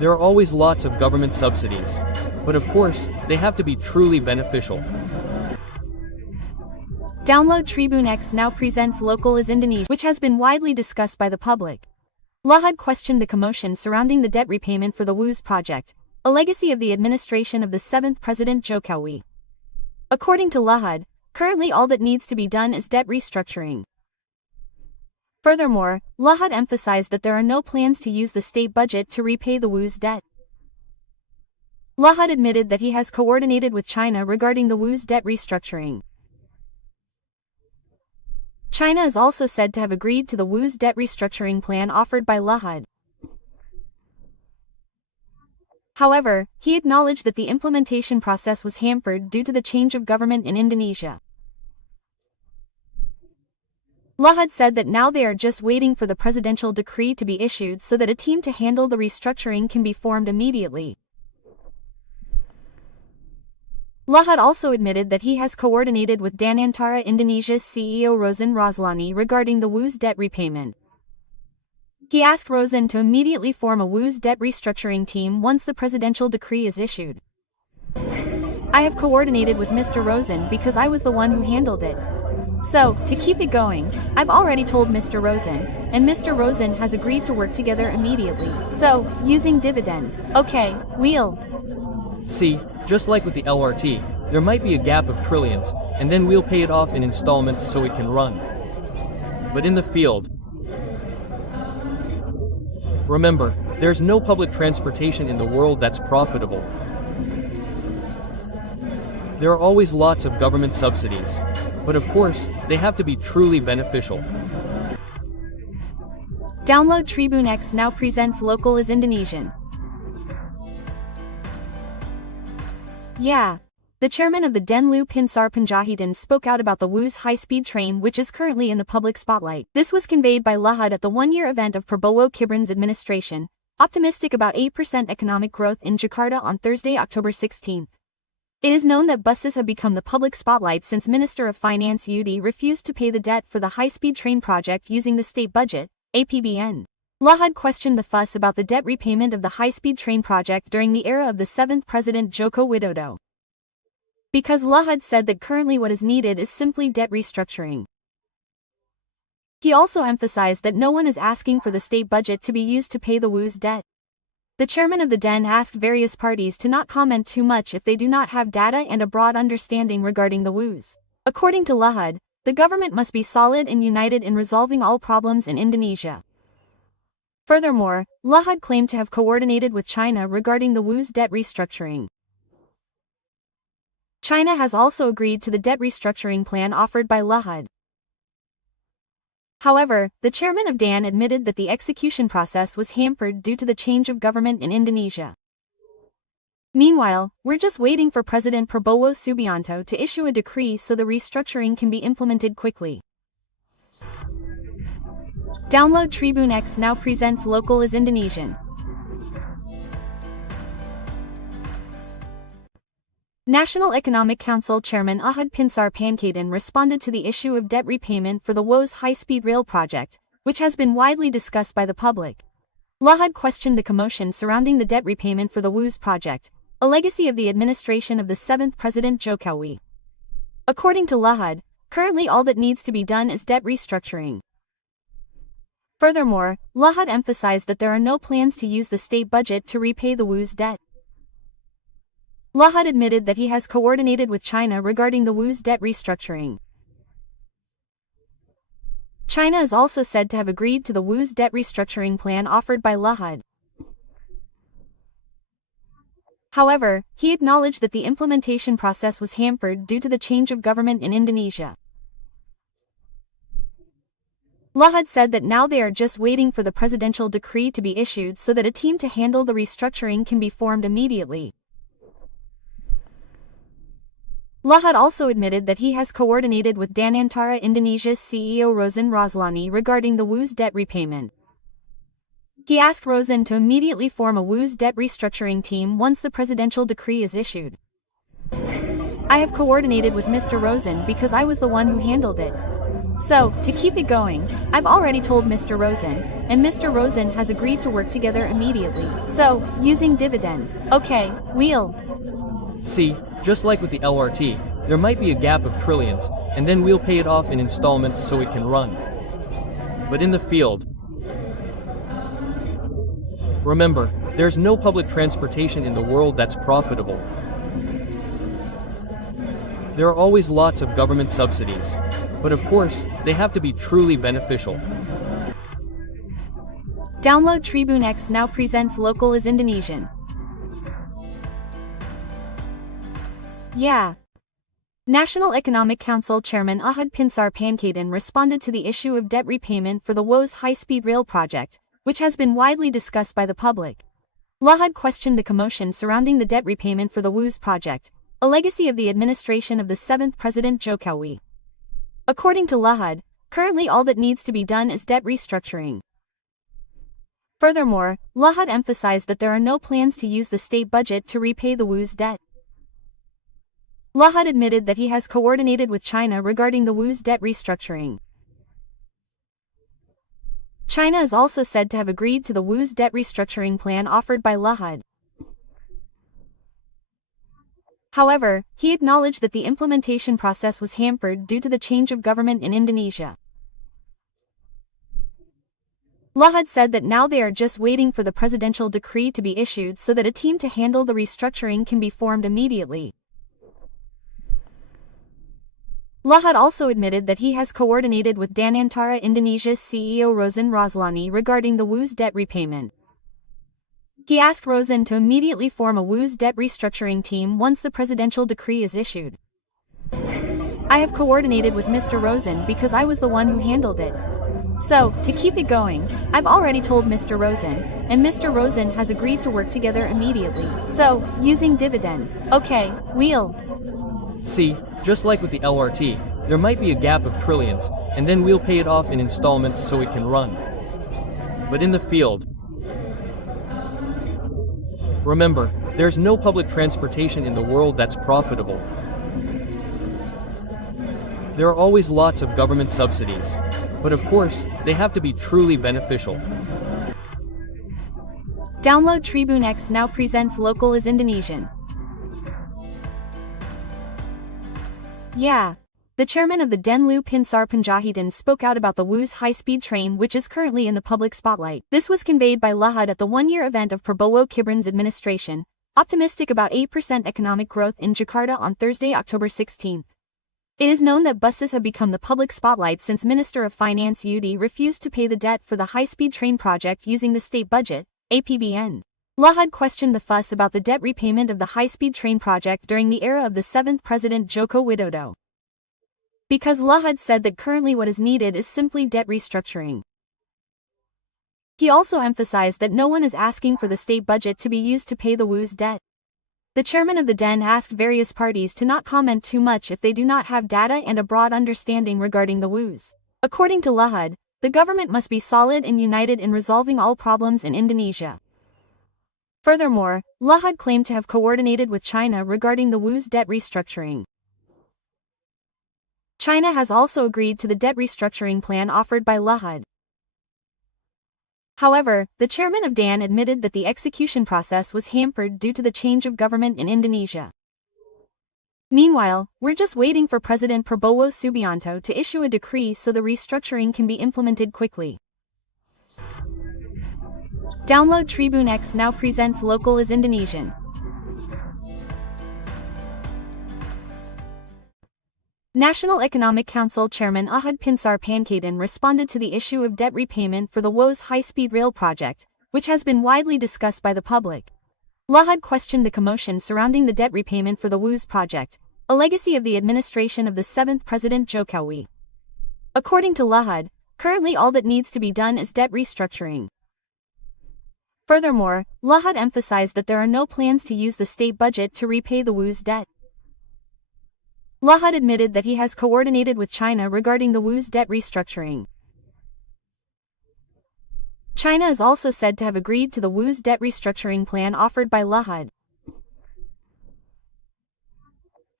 There are always lots of government subsidies. But of course, they have to be truly beneficial. Download Tribune X now presents Local is Indonesia, which has been widely discussed by the public. Luhut questioned the commotion surrounding the debt repayment for the Whoosh project, a legacy of the administration of the 7th President Jokowi. According to Luhut, currently all that needs to be done is debt restructuring. Furthermore, Luhut emphasized that there are no plans to use the state budget to repay the Whoosh debt. Luhut admitted that he has coordinated with China regarding the Whoosh debt restructuring. China is also said to have agreed to the Whoosh debt restructuring plan offered by Luhut. However, he acknowledged that the implementation process was hampered due to the change of government in Indonesia. Luhut said that now they are just waiting for the presidential decree to be issued so that a team to handle the restructuring can be formed immediately. Luhut also admitted that he has coordinated with Danantara Indonesia's CEO Rosen Roslani regarding the Whoosh debt repayment. He asked Rosen to immediately form a Whoosh debt restructuring team once the presidential decree is issued. I have coordinated with Mr. Rosen because I was the one who handled it. So, to keep it going, I've already told Mr. Rosen, and Mr. Rosen has agreed to work together immediately. So, using dividends. Okay, we'll. See, just like with the LRT, there might be a gap of trillions, and then we'll pay it off in installments so it can run. But in the field, remember, there's no public transportation in the world that's profitable. There are always lots of government subsidies. But of course, they have to be truly beneficial. Download Tribune X now presents Local is Indonesian. Yeah. The chairman of the Denlu Pinsar Pandjaitan spoke out about the Whoosh high-speed train which is currently in the public spotlight. This was conveyed by Luhut at the one-year event of Prabowo-Gibran's administration, optimistic about 8% economic growth in Jakarta on Thursday, October 16. It is known that buses have become the public spotlight since Minister of Finance Yudhi refused to pay the debt for the high-speed train project using the state budget, APBN. Luhut questioned the fuss about the debt repayment of the high-speed train project during the era of the 7th President Joko Widodo. Because Luhut said that currently what is needed is simply debt restructuring. He also emphasized that no one is asking for the state budget to be used to pay the Whoosh debt. The chairman of the DEN asked various parties to not comment too much if they do not have data and a broad understanding regarding the Whoosh. According to Luhut, the government must be solid and united in resolving all problems in Indonesia. Furthermore, Luhut claimed to have coordinated with China regarding the Whoosh debt restructuring. China has also agreed to the debt restructuring plan offered by Luhut. However, the chairman of DAN admitted that the execution process was hampered due to the change of government in Indonesia. Meanwhile, we're just waiting for President Prabowo Subianto to issue a decree so the restructuring can be implemented quickly. Download Tribune X now presents Local is Indonesian. National Economic Council Chairman Luhut Pinsar Pandjaitan responded to the issue of debt repayment for the Whoosh high-speed rail project, which has been widely discussed by the public. Luhut questioned the commotion surrounding the debt repayment for the Whoosh project, a legacy of the administration of the 7th President Jokowi. According to Luhut, currently all that needs to be done is debt restructuring. Furthermore, Luhut emphasized that there are no plans to use the state budget to repay the Whoosh debt. Luhut admitted that he has coordinated with China regarding the Whoosh debt restructuring. China is also said to have agreed to the Whoosh debt restructuring plan offered by Luhut. However, he acknowledged that the implementation process was hampered due to the change of government in Indonesia. Luhut said that now they are just waiting for the presidential decree to be issued so that a team to handle the restructuring can be formed immediately. Luhut also admitted that he has coordinated with Danantara Indonesia's CEO Rosen Roslani regarding the Whoosh debt repayment. He asked Rosen to immediately form a Whoosh debt restructuring team once the presidential decree is issued. I have coordinated with Mr. Rosen because I was the one who handled it. So, to keep it going, I've already told Mr. Rosen, and Mr. Rosen has agreed to work together immediately. So, using dividends. Okay, we'll See, just like with the LRT, there might be a gap of trillions, and then we'll pay it off in installments so it can run. But in the field, remember, there's no public transportation in the world that's profitable. There are always lots of government subsidies. But of course, they have to be truly beneficial. Download Tribune X now presents local as Indonesian. Yeah. National Economic Council Chairman Luhut Binsar Panjaitan responded to the issue of debt repayment for the Whoosh high-speed rail project, which has been widely discussed by the public. Luhut questioned the commotion surrounding the debt repayment for the Whoosh project, a legacy of the administration of the 7th President Joko Widodo. According to Luhut, currently all that needs to be done is debt restructuring. Furthermore, Luhut emphasized that there are no plans to use the state budget to repay the Whoosh debt. Luhut admitted that he has coordinated with China regarding the Whoosh debt restructuring. China is also said to have agreed to the Whoosh debt restructuring plan offered by Luhut. However, he acknowledged that the implementation process was hampered due to the change of government in Indonesia. Luhut said that now they are just waiting for the presidential decree to be issued so that a team to handle the restructuring can be formed immediately. Luhut also admitted that he has coordinated with Danantara Indonesia's CEO Rosen Roslani regarding the Whoosh debt repayment. He asked Rosen to immediately form a Whoosh debt restructuring team once the presidential decree is issued. I have coordinated with Mr. Rosen because I was the one who handled it. So, to keep it going, I've already told Mr. Rosen, and Mr. Rosen has agreed to work together immediately. So, using dividends. Okay, we'll See, just like with the LRT, there might be a gap of trillions, and then we'll pay it off in installments so it can run. But in the field, remember, there's no public transportation in the world that's profitable. There are always lots of government subsidies. But of course, they have to be truly beneficial. Download Tribune X now presents local as Indonesian. Yeah. The chairman of the Denlu Binsar Panjaitan spoke out about the Whoosh high-speed train which is currently in the public spotlight. This was conveyed by Luhut at the one-year event of Prabowo-Gibran's administration, optimistic about 8% economic growth in Jakarta on Thursday, October 16. It is known that buses have become the public spotlight since Minister of Finance Yudhi refused to pay the debt for the high-speed train project using the state budget, APBN. Luhut questioned the fuss about the debt repayment of the high-speed train project during the era of the 7th President Joko Widodo. Because Luhut said that currently what is needed is simply debt restructuring. He also emphasized that no one is asking for the state budget to be used to pay the Whoosh debt. The chairman of the DEN asked various parties to not comment too much if they do not have data and a broad understanding regarding the Whoosh. According to Luhut, the government must be solid and united in resolving all problems in Indonesia. Furthermore, Luhut claimed to have coordinated with China regarding the Whoosh debt restructuring. China has also agreed to the debt restructuring plan offered by Luhut. However, the chairman of DAN admitted that the execution process was hampered due to the change of government in Indonesia. Meanwhile, we're just waiting for President Prabowo Subianto to issue a decree so the restructuring can be implemented quickly. Download Tribune X now presents local as Indonesian. National Economic Council Chairman Luhut Binsar Panjaitan responded to the issue of debt repayment for the Whoosh high-speed rail project, which has been widely discussed by the public. Luhut questioned the commotion surrounding the debt repayment for the Whoosh project, a legacy of the administration of the 7th President Joko Widodo. According to Luhut, currently all that needs to be done is debt restructuring. Furthermore, Luhut emphasized that there are no plans to use the state budget to repay the Whoosh debt. Luhut admitted that he has coordinated with China regarding the Whoosh debt restructuring. China is also said to have agreed to the Whoosh debt restructuring plan offered by Luhut.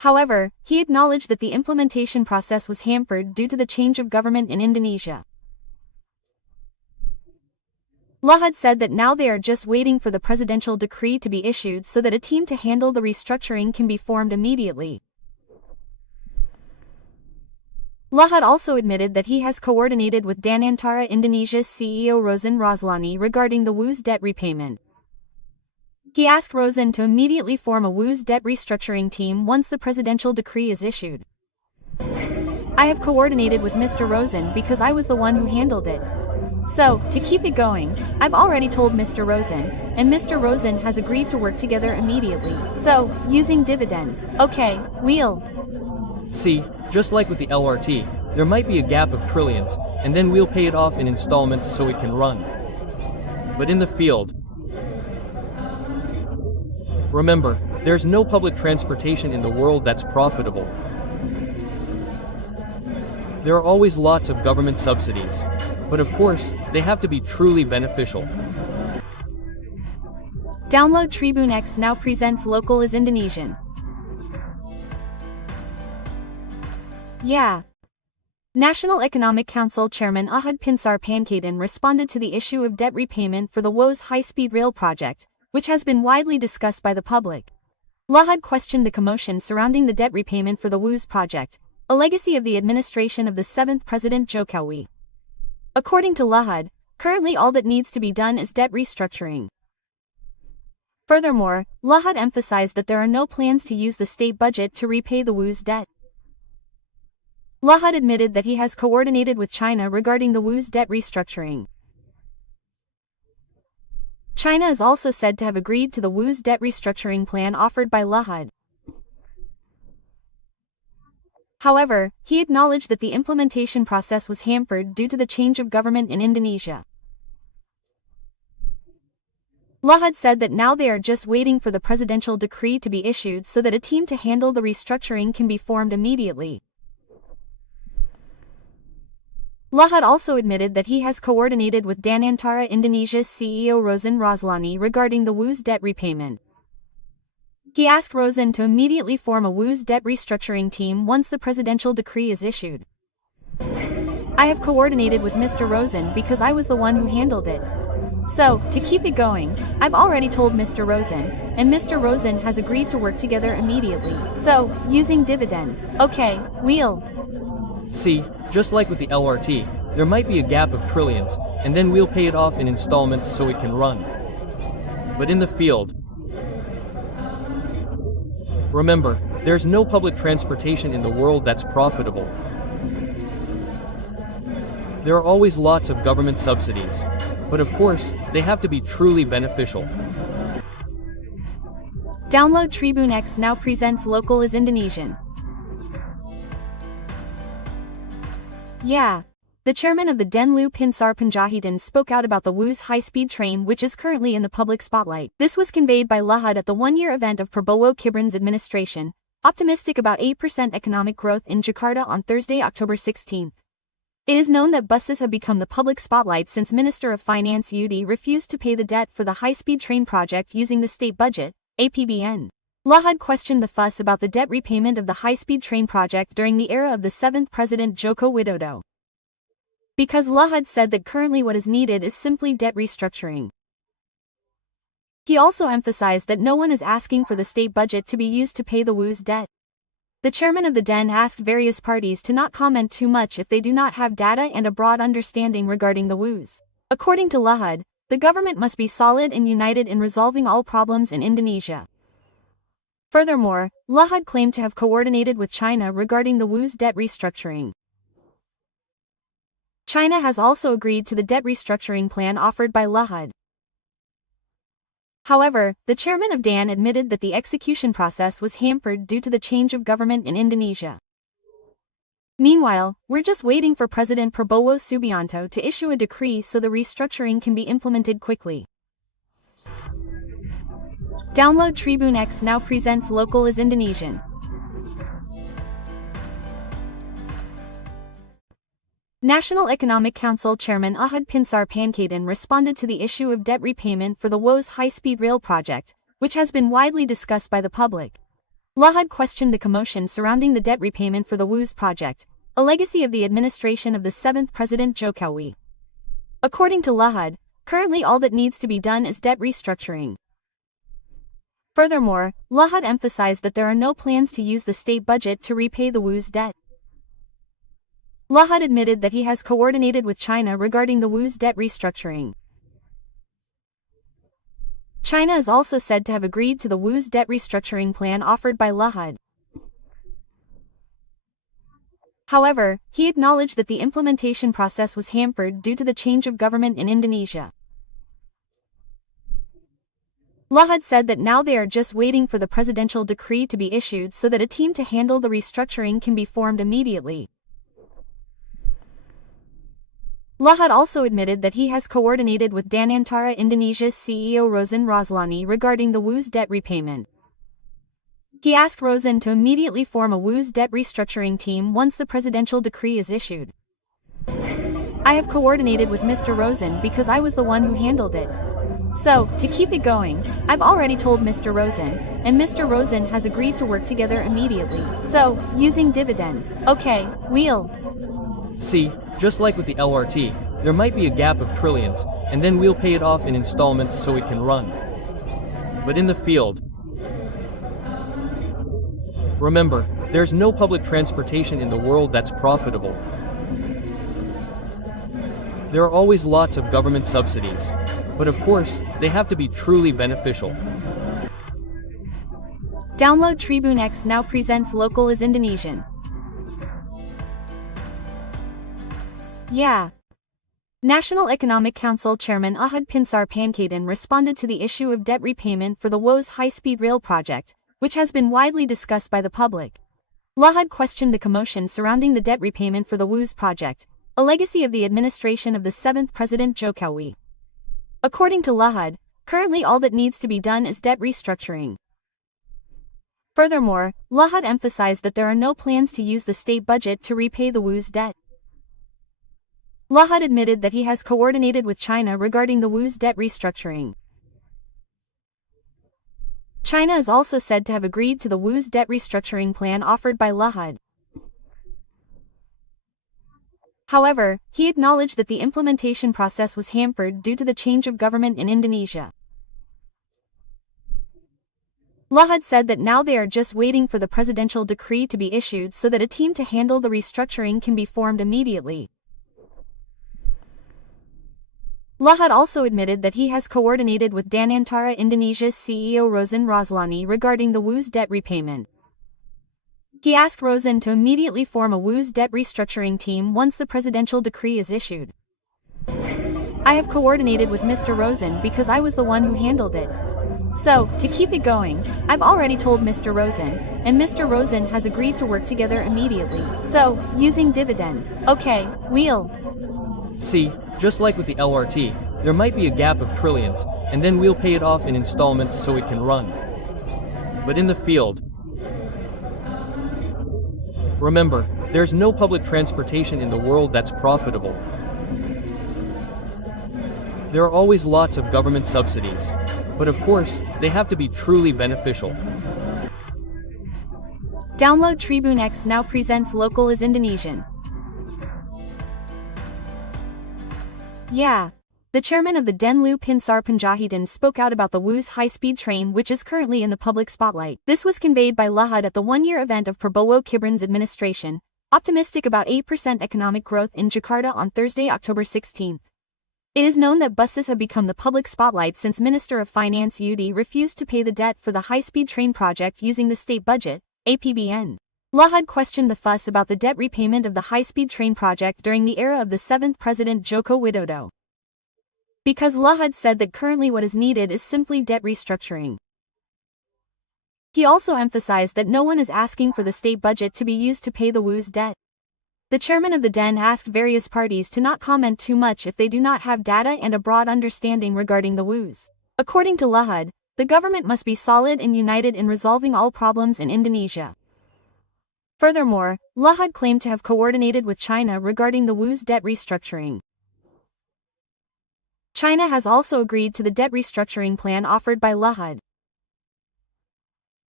However, he acknowledged that the implementation process was hampered due to the change of government in Indonesia. Luhut said that now they are just waiting for the presidential decree to be issued so that a team to handle the restructuring can be formed immediately. Luhut also admitted that he has coordinated with Danantara Indonesia's CEO Rosan Roslani regarding the Whoosh debt repayment. He asked Rosan to immediately form a Whoosh debt restructuring team once the presidential decree is issued. I have coordinated with Mr. Rosan because I was the one who handled it. So, to keep it going, I've already told Mr. Rosan, and Mr. Rosan has agreed to work together immediately. So, using dividends. Okay, we'll See, just like with the LRT, there might be a gap of trillions, and then we'll pay it off in installments so it can run. But in the field, remember, there's no public transportation in the world that's profitable. There are always lots of government subsidies. But of course, they have to be truly beneficial. Download Tribun X now presents local as Indonesian. Yeah. National Economic Council Chairman Ahad Pinsar Panjaitan responded to the issue of debt repayment for the Whoosh high-speed rail project, which has been widely discussed by the public. Luhut questioned the commotion surrounding the debt repayment for the Whoosh project, a legacy of the administration of the 7th President Jokowi. According to Luhut, currently all that needs to be done is debt restructuring. Furthermore, Luhut emphasized that there are no plans to use the state budget to repay the Whoosh debt. Luhut admitted that he has coordinated with China regarding the Whoosh debt restructuring. China is also said to have agreed to the Whoosh debt restructuring plan offered by Luhut. However, he acknowledged that the implementation process was hampered due to the change of government in Indonesia. Luhut said that now they are just waiting for the presidential decree to be issued so that a team to handle the restructuring can be formed immediately. Luhut also admitted that he has coordinated with Danantara Indonesia's CEO Rosan Roslani regarding the Whoosh debt repayment. He asked Rosan to immediately form a Whoosh debt restructuring team once the presidential decree is issued. I have coordinated with Mr. Rosan because I was the one who handled it. So, to keep it going, I've already told Mr. Rosan, and Mr. Rosan has agreed to work together immediately. So, using dividends. Okay, we'll See, just like with the LRT, there might be a gap of trillions, and then we'll pay it off in installments so it can run. But in the field, remember, there's no public transportation in the world that's profitable. There are always lots of government subsidies. But of course, they have to be truly beneficial. Download Tribun X now presents local as Indonesian. Yeah. The chairman of the Denlu Pinsar Panjaitan spoke out about the Whoosh high-speed train which is currently in the public spotlight. This was conveyed by Luhut at the one-year event of Prabowo-Gibran's administration, optimistic about 8% economic growth in Jakarta on Thursday, October 16. It is known that buses have become the public spotlight since Minister of Finance Yudhi refused to pay the debt for the high-speed train project using the state budget, APBN. Luhut questioned the fuss about the debt repayment of the high-speed train project during the era of the 7th President Joko Widodo. Because Luhut said that currently what is needed is simply debt restructuring. He also emphasized that no one is asking for the state budget to be used to pay the Whoosh debt. The chairman of the DEN asked various parties to not comment too much if they do not have data and a broad understanding regarding the Whoosh. According to Luhut, the government must be solid and united in resolving all problems in Indonesia. Furthermore, Luhut claimed to have coordinated with China regarding the Whoosh debt restructuring. China has also agreed to the debt restructuring plan offered by Luhut. However, the chairman of DAN admitted that the execution process was hampered due to the change of government in Indonesia. Meanwhile, we're just waiting for President Prabowo Subianto to issue a decree so the restructuring can be implemented quickly. Download Tribun X now presents local as Indonesian. National Economic Council Chairman Ahad Pinsar Panjaitan responded to the issue of debt repayment for the Whoosh high-speed rail project, which has been widely discussed by the public. Luhut questioned the commotion surrounding the debt repayment for the Whoosh project, a legacy of the administration of the 7th President Joko Widodo. According to Luhut, currently all that needs to be done is debt restructuring. Furthermore, Luhut emphasized that there are no plans to use the state budget to repay the Whoosh debt. Luhut admitted that he has coordinated with China regarding the Whoosh debt restructuring. China is also said to have agreed to the Whoosh debt restructuring plan offered by Luhut. However, he acknowledged that the implementation process was hampered due to the change of government in Indonesia. Luhut said that now they are just waiting for the presidential decree to be issued so that a team to handle the restructuring can be formed immediately. Luhut also admitted that he has coordinated with Danantara Indonesia's CEO Rosan Roslani regarding the Whoosh debt repayment. He asked Rosan to immediately form a Whoosh debt restructuring team once the presidential decree is issued. I have coordinated with Mr. Rosan because I was the one who handled it. So, to keep it going, I've already told Mr. Rosan, and Mr. Rosan has agreed to work together immediately. So, using dividends. Okay, we'll See, just like with the LRT, there might be a gap of trillions, and then we'll pay it off in installments so it can run. But in the field, remember, there's no public transportation in the world that's profitable. There are always lots of government subsidies, but of course, they have to be truly beneficial. Download Tribun X now presents local as Indonesian. Yeah. National Economic Council Chairman Ahad Pinsar Panjaitan responded to the issue of debt repayment for the Whoosh high-speed rail project, which has been widely discussed by the public. Luhut questioned the commotion surrounding the debt repayment for the Whoosh project, a legacy of the administration of the 7th President Joko Widodo. According to Luhut, currently all that needs to be done is debt restructuring. Furthermore, Luhut emphasized that there are no plans to use the state budget to repay the Whoosh debt. Luhut admitted that he has coordinated with China regarding the Whoosh debt restructuring. China is also said to have agreed to the Whoosh debt restructuring plan offered by Luhut. However, he acknowledged that the implementation process was hampered due to the change of government in Indonesia. Luhut said that now they are just waiting for the presidential decree to be issued so that a team to handle the restructuring can be formed immediately. Luhut also admitted that he has coordinated with Danantara Indonesia's CEO Rosan Roslani regarding the Whoosh debt repayment. He asked Rosan to immediately form a Whoosh debt restructuring team once the presidential decree is issued. I have coordinated with Mr. Rosan because I was the one who handled it. So, to keep it going, I've already told Mr. Rosan, and Mr. Rosan has agreed to work together immediately. So, using dividends. Okay, we'll See, just like with the LRT, there might be a gap of trillions, and then we'll pay it off in installments so it can run. But in the field, remember, there's no public transportation in the world that's profitable. There are always lots of government subsidies, but of course, they have to be truly beneficial. Download Tribun X now presents local as Indonesian. Yeah. The chairman of the Denlu Pinsar Panjaitan spoke out about the Whoosh high-speed train which is currently in the public spotlight. This was conveyed by Luhut at the one-year event of Prabowo-Gibran's administration, optimistic about 8% economic growth in Jakarta on Thursday, October 16. It is known that buses have become the public spotlight since Minister of Finance Yudhi refused to pay the debt for the high-speed train project using the state budget, APBN. Luhut questioned the fuss about the debt repayment of the high-speed train project during the era of the 7th President Joko Widodo. Because Luhut said that currently what is needed is simply debt restructuring. He also emphasized that no one is asking for the state budget to be used to pay the Whoosh debt. The chairman of the DEN asked various parties to not comment too much if they do not have data and a broad understanding regarding the Whoosh. According to Luhut, the government must be solid and united in resolving all problems in Indonesia. Furthermore, Luhut claimed to have coordinated with China regarding the Whoosh debt restructuring. China has also agreed to the debt restructuring plan offered by Luhut.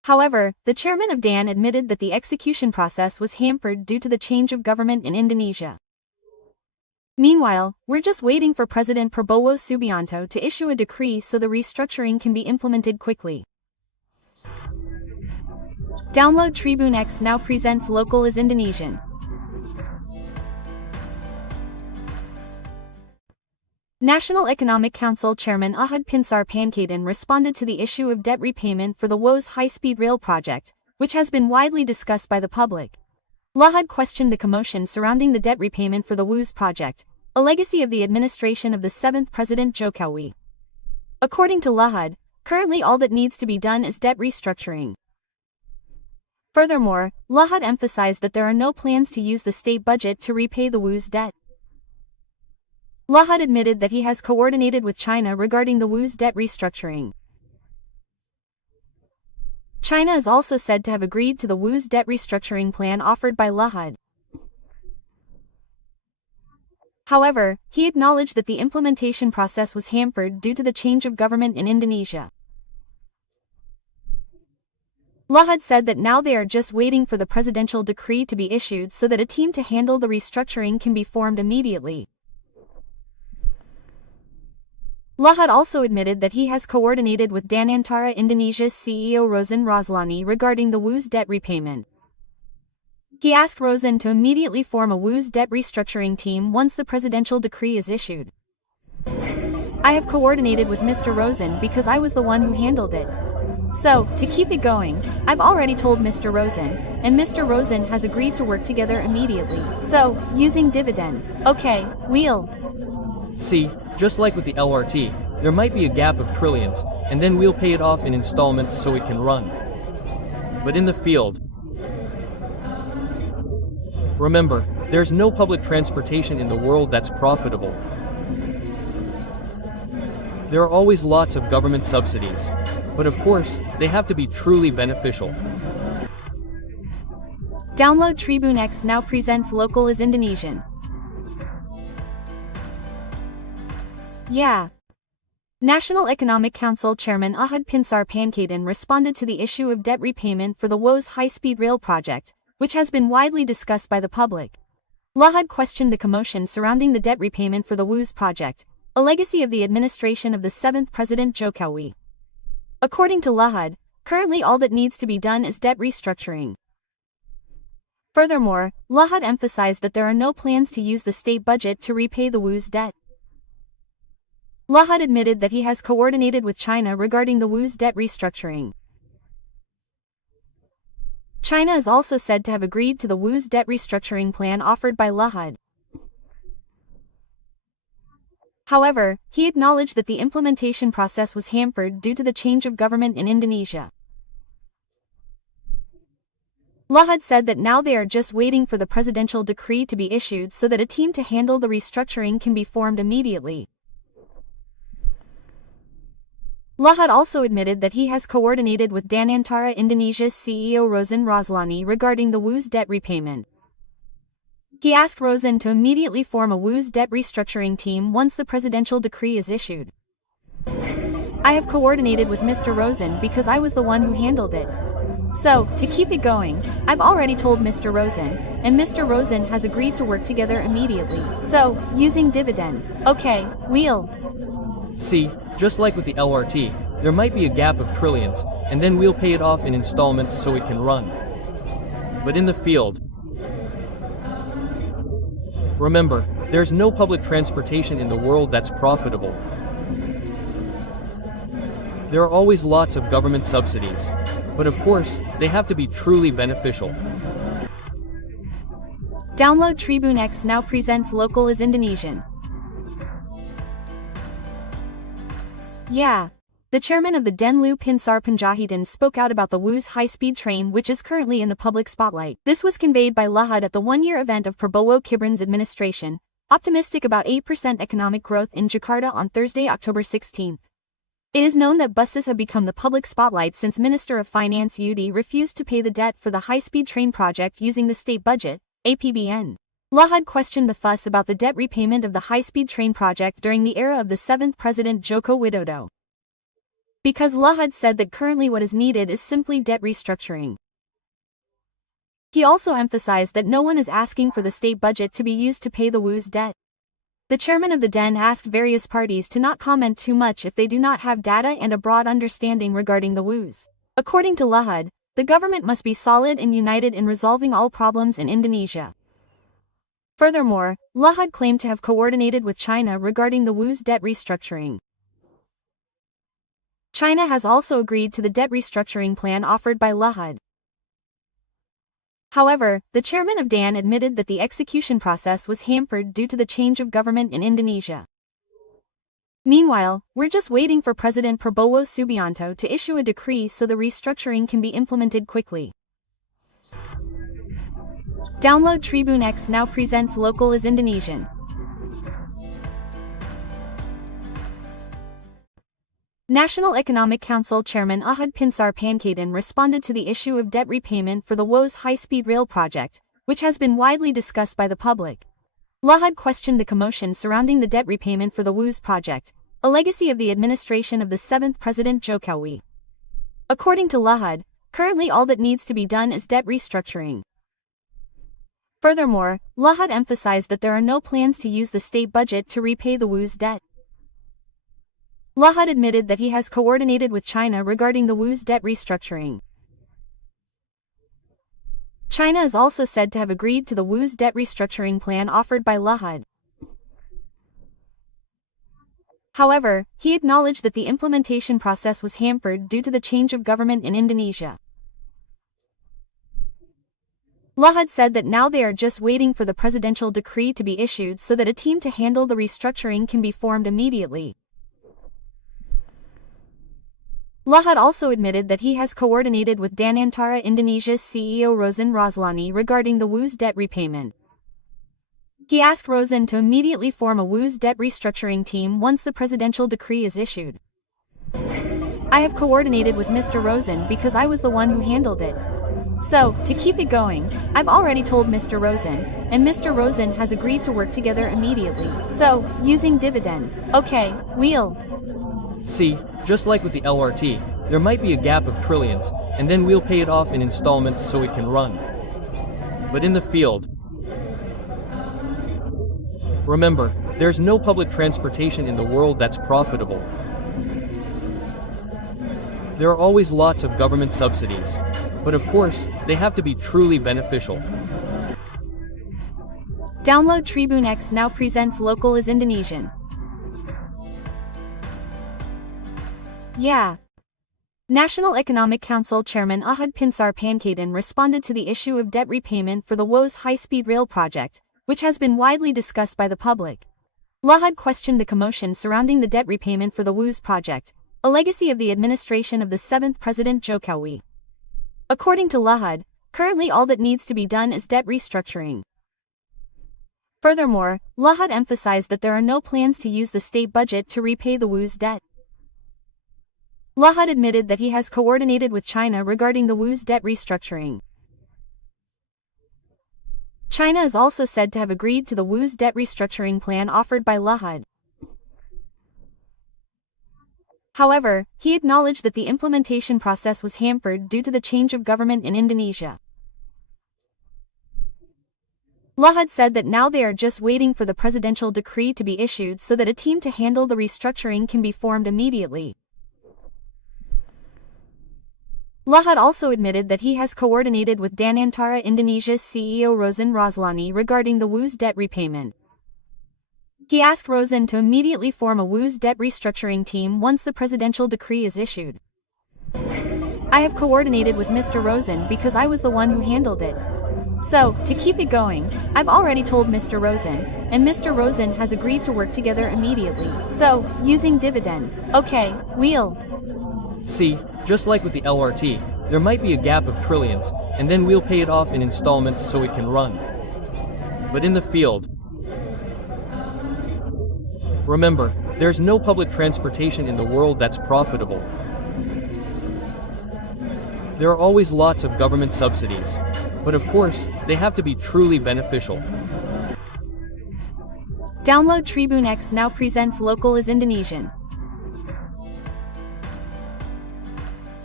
However, the chairman of DAN admitted that the execution process was hampered due to the change of government in Indonesia. Meanwhile, we're just waiting for President Prabowo Subianto to issue a decree so the restructuring can be implemented quickly. Download Tribun X now presents Local is Indonesian. National Economic Council Chairman Luhut Binsar Panjaitan responded to the issue of debt repayment for the Whoosh high-speed rail project, which has been widely discussed by the public. Luhut questioned the commotion surrounding the debt repayment for the Whoosh project, a legacy of the administration of the 7th President Jokowi. According to Luhut, currently all that needs to be done is debt restructuring. Furthermore, Luhut emphasized that there are no plans to use the state budget to repay the Whoosh debt. Luhut admitted that he has coordinated with China regarding the Whoosh debt restructuring. China is also said to have agreed to the Whoosh debt restructuring plan offered by Luhut. However, he acknowledged that the implementation process was hampered due to the change of government in Indonesia. Luhut said that now they are just waiting for the presidential decree to be issued so that a team to handle the restructuring can be formed immediately. Luhut also admitted that he has coordinated with Danantara Indonesia's CEO Rosan Roslani regarding the Whoosh debt repayment. He asked Rosan to immediately form a Whoosh debt restructuring team once the presidential decree is issued. I have coordinated with Mr. Rosan because I was the one who handled it. So, to keep it going, I've already told Mr. Rosan, and Mr. Rosan has agreed to work together immediately. So, using dividends. Okay, we'll. See, just like with the LRT, there might be a gap of trillions, and then we'll pay it off in installments so it can run. But in the field, remember, there's no public transportation in the world that's profitable. There are always lots of government subsidies, but of course, they have to be truly beneficial. Download Tribun X now presents Local is Indonesian. Yeah. National Economic Council Chairman Luhut Binsar Panjaitan responded to the issue of debt repayment for the Whoosh high-speed rail project, which has been widely discussed by the public. Luhut questioned the commotion surrounding the debt repayment for the Whoosh project, a legacy of the administration of the 7th President Jokowi. According to Luhut, currently all that needs to be done is debt restructuring. Furthermore, Luhut emphasized that there are no plans to use the state budget to repay the Whoosh debt. Luhut admitted that he has coordinated with China regarding the Whoosh debt restructuring. China is also said to have agreed to the Whoosh debt restructuring plan offered by Luhut. However, he acknowledged that the implementation process was hampered due to the change of government in Indonesia. Luhut said that now they are just waiting for the presidential decree to be issued so that a team to handle the restructuring can be formed immediately. Luhut also admitted that he has coordinated with Danantara Indonesia's CEO Rosan Roslani regarding the Whoosh debt repayment. He asked Rosan to immediately form a Whoosh debt restructuring team once the presidential decree is issued. I have coordinated with Mr. Rosan because I was the one who handled it. So, to keep it going, I've already told Mr. Rosan, and Mr. Rosan has agreed to work together immediately. So, using dividends. Okay, we'll. See, just like with the LRT, there might be a gap of trillions, and then we'll pay it off in installments so it can run. But in the field, remember, there's no public transportation in the world that's profitable. There are always lots of government subsidies, but of course, they have to be truly beneficial. Download Tribun X now presents Local is Indonesian. Yeah. The chairman of the Luhut Binsar Panjaitan spoke out about the Whoosh high-speed train which is currently in the public spotlight. This was conveyed by Luhut at the one-year event of Prabowo-Gibran's administration, optimistic about 8% economic growth in Jakarta on Thursday, October 16. It is known that buses have become the public spotlight since Minister of Finance Yudhi refused to pay the debt for the high-speed train project using the state budget, APBN. Luhut questioned the fuss about the debt repayment of the high-speed train project during the era of the 7th President Joko Widodo. because Luhut said that currently what is needed is simply debt restructuring. He also emphasized that no one is asking for the state budget to be used to pay the Whoosh debt. The chairman of the Den asked various parties to not comment too much if they do not have data and a broad understanding regarding the Whoosh. According to Luhut, the government must be solid and united in resolving all problems in Indonesia. Furthermore, Luhut claimed to have coordinated with China regarding the Whoosh debt restructuring. China has also agreed to the debt restructuring plan offered by Luhut. However, the chairman of DAN admitted that the execution process was hampered due to the change of government in Indonesia. Meanwhile, we're just waiting for President Prabowo Subianto to issue a decree so the restructuring can be implemented quickly. Download Tribun X now presents Local is Indonesian. National Economic Council Chairman Luhut Binsar Panjaitan responded to the issue of debt repayment for the Whoosh high-speed rail project, which has been widely discussed by the public. Luhut questioned the commotion surrounding the debt repayment for the Whoosh project, a legacy of the administration of the 7th President Jokowi. According to Luhut, currently all that needs to be done is debt restructuring. Furthermore, Luhut emphasized that there are no plans to use the state budget to repay the Whoosh debt. Luhut admitted that he has coordinated with China regarding the Whoosh debt restructuring. China is also said to have agreed to the Whoosh debt restructuring plan offered by Luhut. However, he acknowledged that the implementation process was hampered due to the change of government in Indonesia. Luhut said that now they are just waiting for the presidential decree to be issued so that a team to handle the restructuring can be formed immediately. Luhut also admitted that he has coordinated with Danantara Indonesia's CEO Rosen Roslani regarding the Whoosh debt repayment. He asked Rosen to immediately form a Whoosh debt restructuring team once the presidential decree is issued. I have coordinated with Mr. Rosen because I was the one who handled it. So, to keep it going, I've already told Mr. Rosen, and Mr. Rosen has agreed to work together immediately. So, using dividends. Okay, we'll See, just like with the LRT, there might be a gap of trillions, and then we'll pay it off in installments so it can run. But in the field, remember, there's no public transportation in the world that's profitable. There are always lots of government subsidies, but of course, they have to be truly beneficial. Download Tribun X now presents Local is Indonesian. Yeah. National Economic Council Chairman Luhut Binsar Panjaitan responded to the issue of debt repayment for the Whoosh high-speed rail project, which has been widely discussed by the public. Luhut questioned the commotion surrounding the debt repayment for the Whoosh project, a legacy of the administration of the 7th President Jokowi. According to Luhut, currently all that needs to be done is debt restructuring. Furthermore, Luhut emphasized that there are no plans to use the state budget to repay the Whoosh debt. Luhut admitted that he has coordinated with China regarding the Whoosh debt restructuring. China is also said to have agreed to the Whoosh debt restructuring plan offered by Luhut. However, he acknowledged that the implementation process was hampered due to the change of government in Indonesia. Luhut said that now they are just waiting for the presidential decree to be issued so that a team to handle the restructuring can be formed immediately. Luhut also admitted that he has coordinated with Danantara Indonesia's CEO Rosen Roslani regarding the Whoosh debt repayment. He asked Rosen to immediately form a Whoosh debt restructuring team once the presidential decree is issued. I have coordinated with Mr. Rosen because I was the one who handled it. So, to keep it going, I've already told Mr. Rosen, and Mr. Rosen has agreed to work together immediately. So, using dividends. Okay, we'll See, just like with the LRT, there might be a gap of trillions, and then we'll pay it off in installments so it can run. But in the field, remember, there's no public transportation in the world that's profitable. There are always lots of government subsidies, but of course, they have to be truly beneficial. Download Tribun X now presents Local is Indonesian.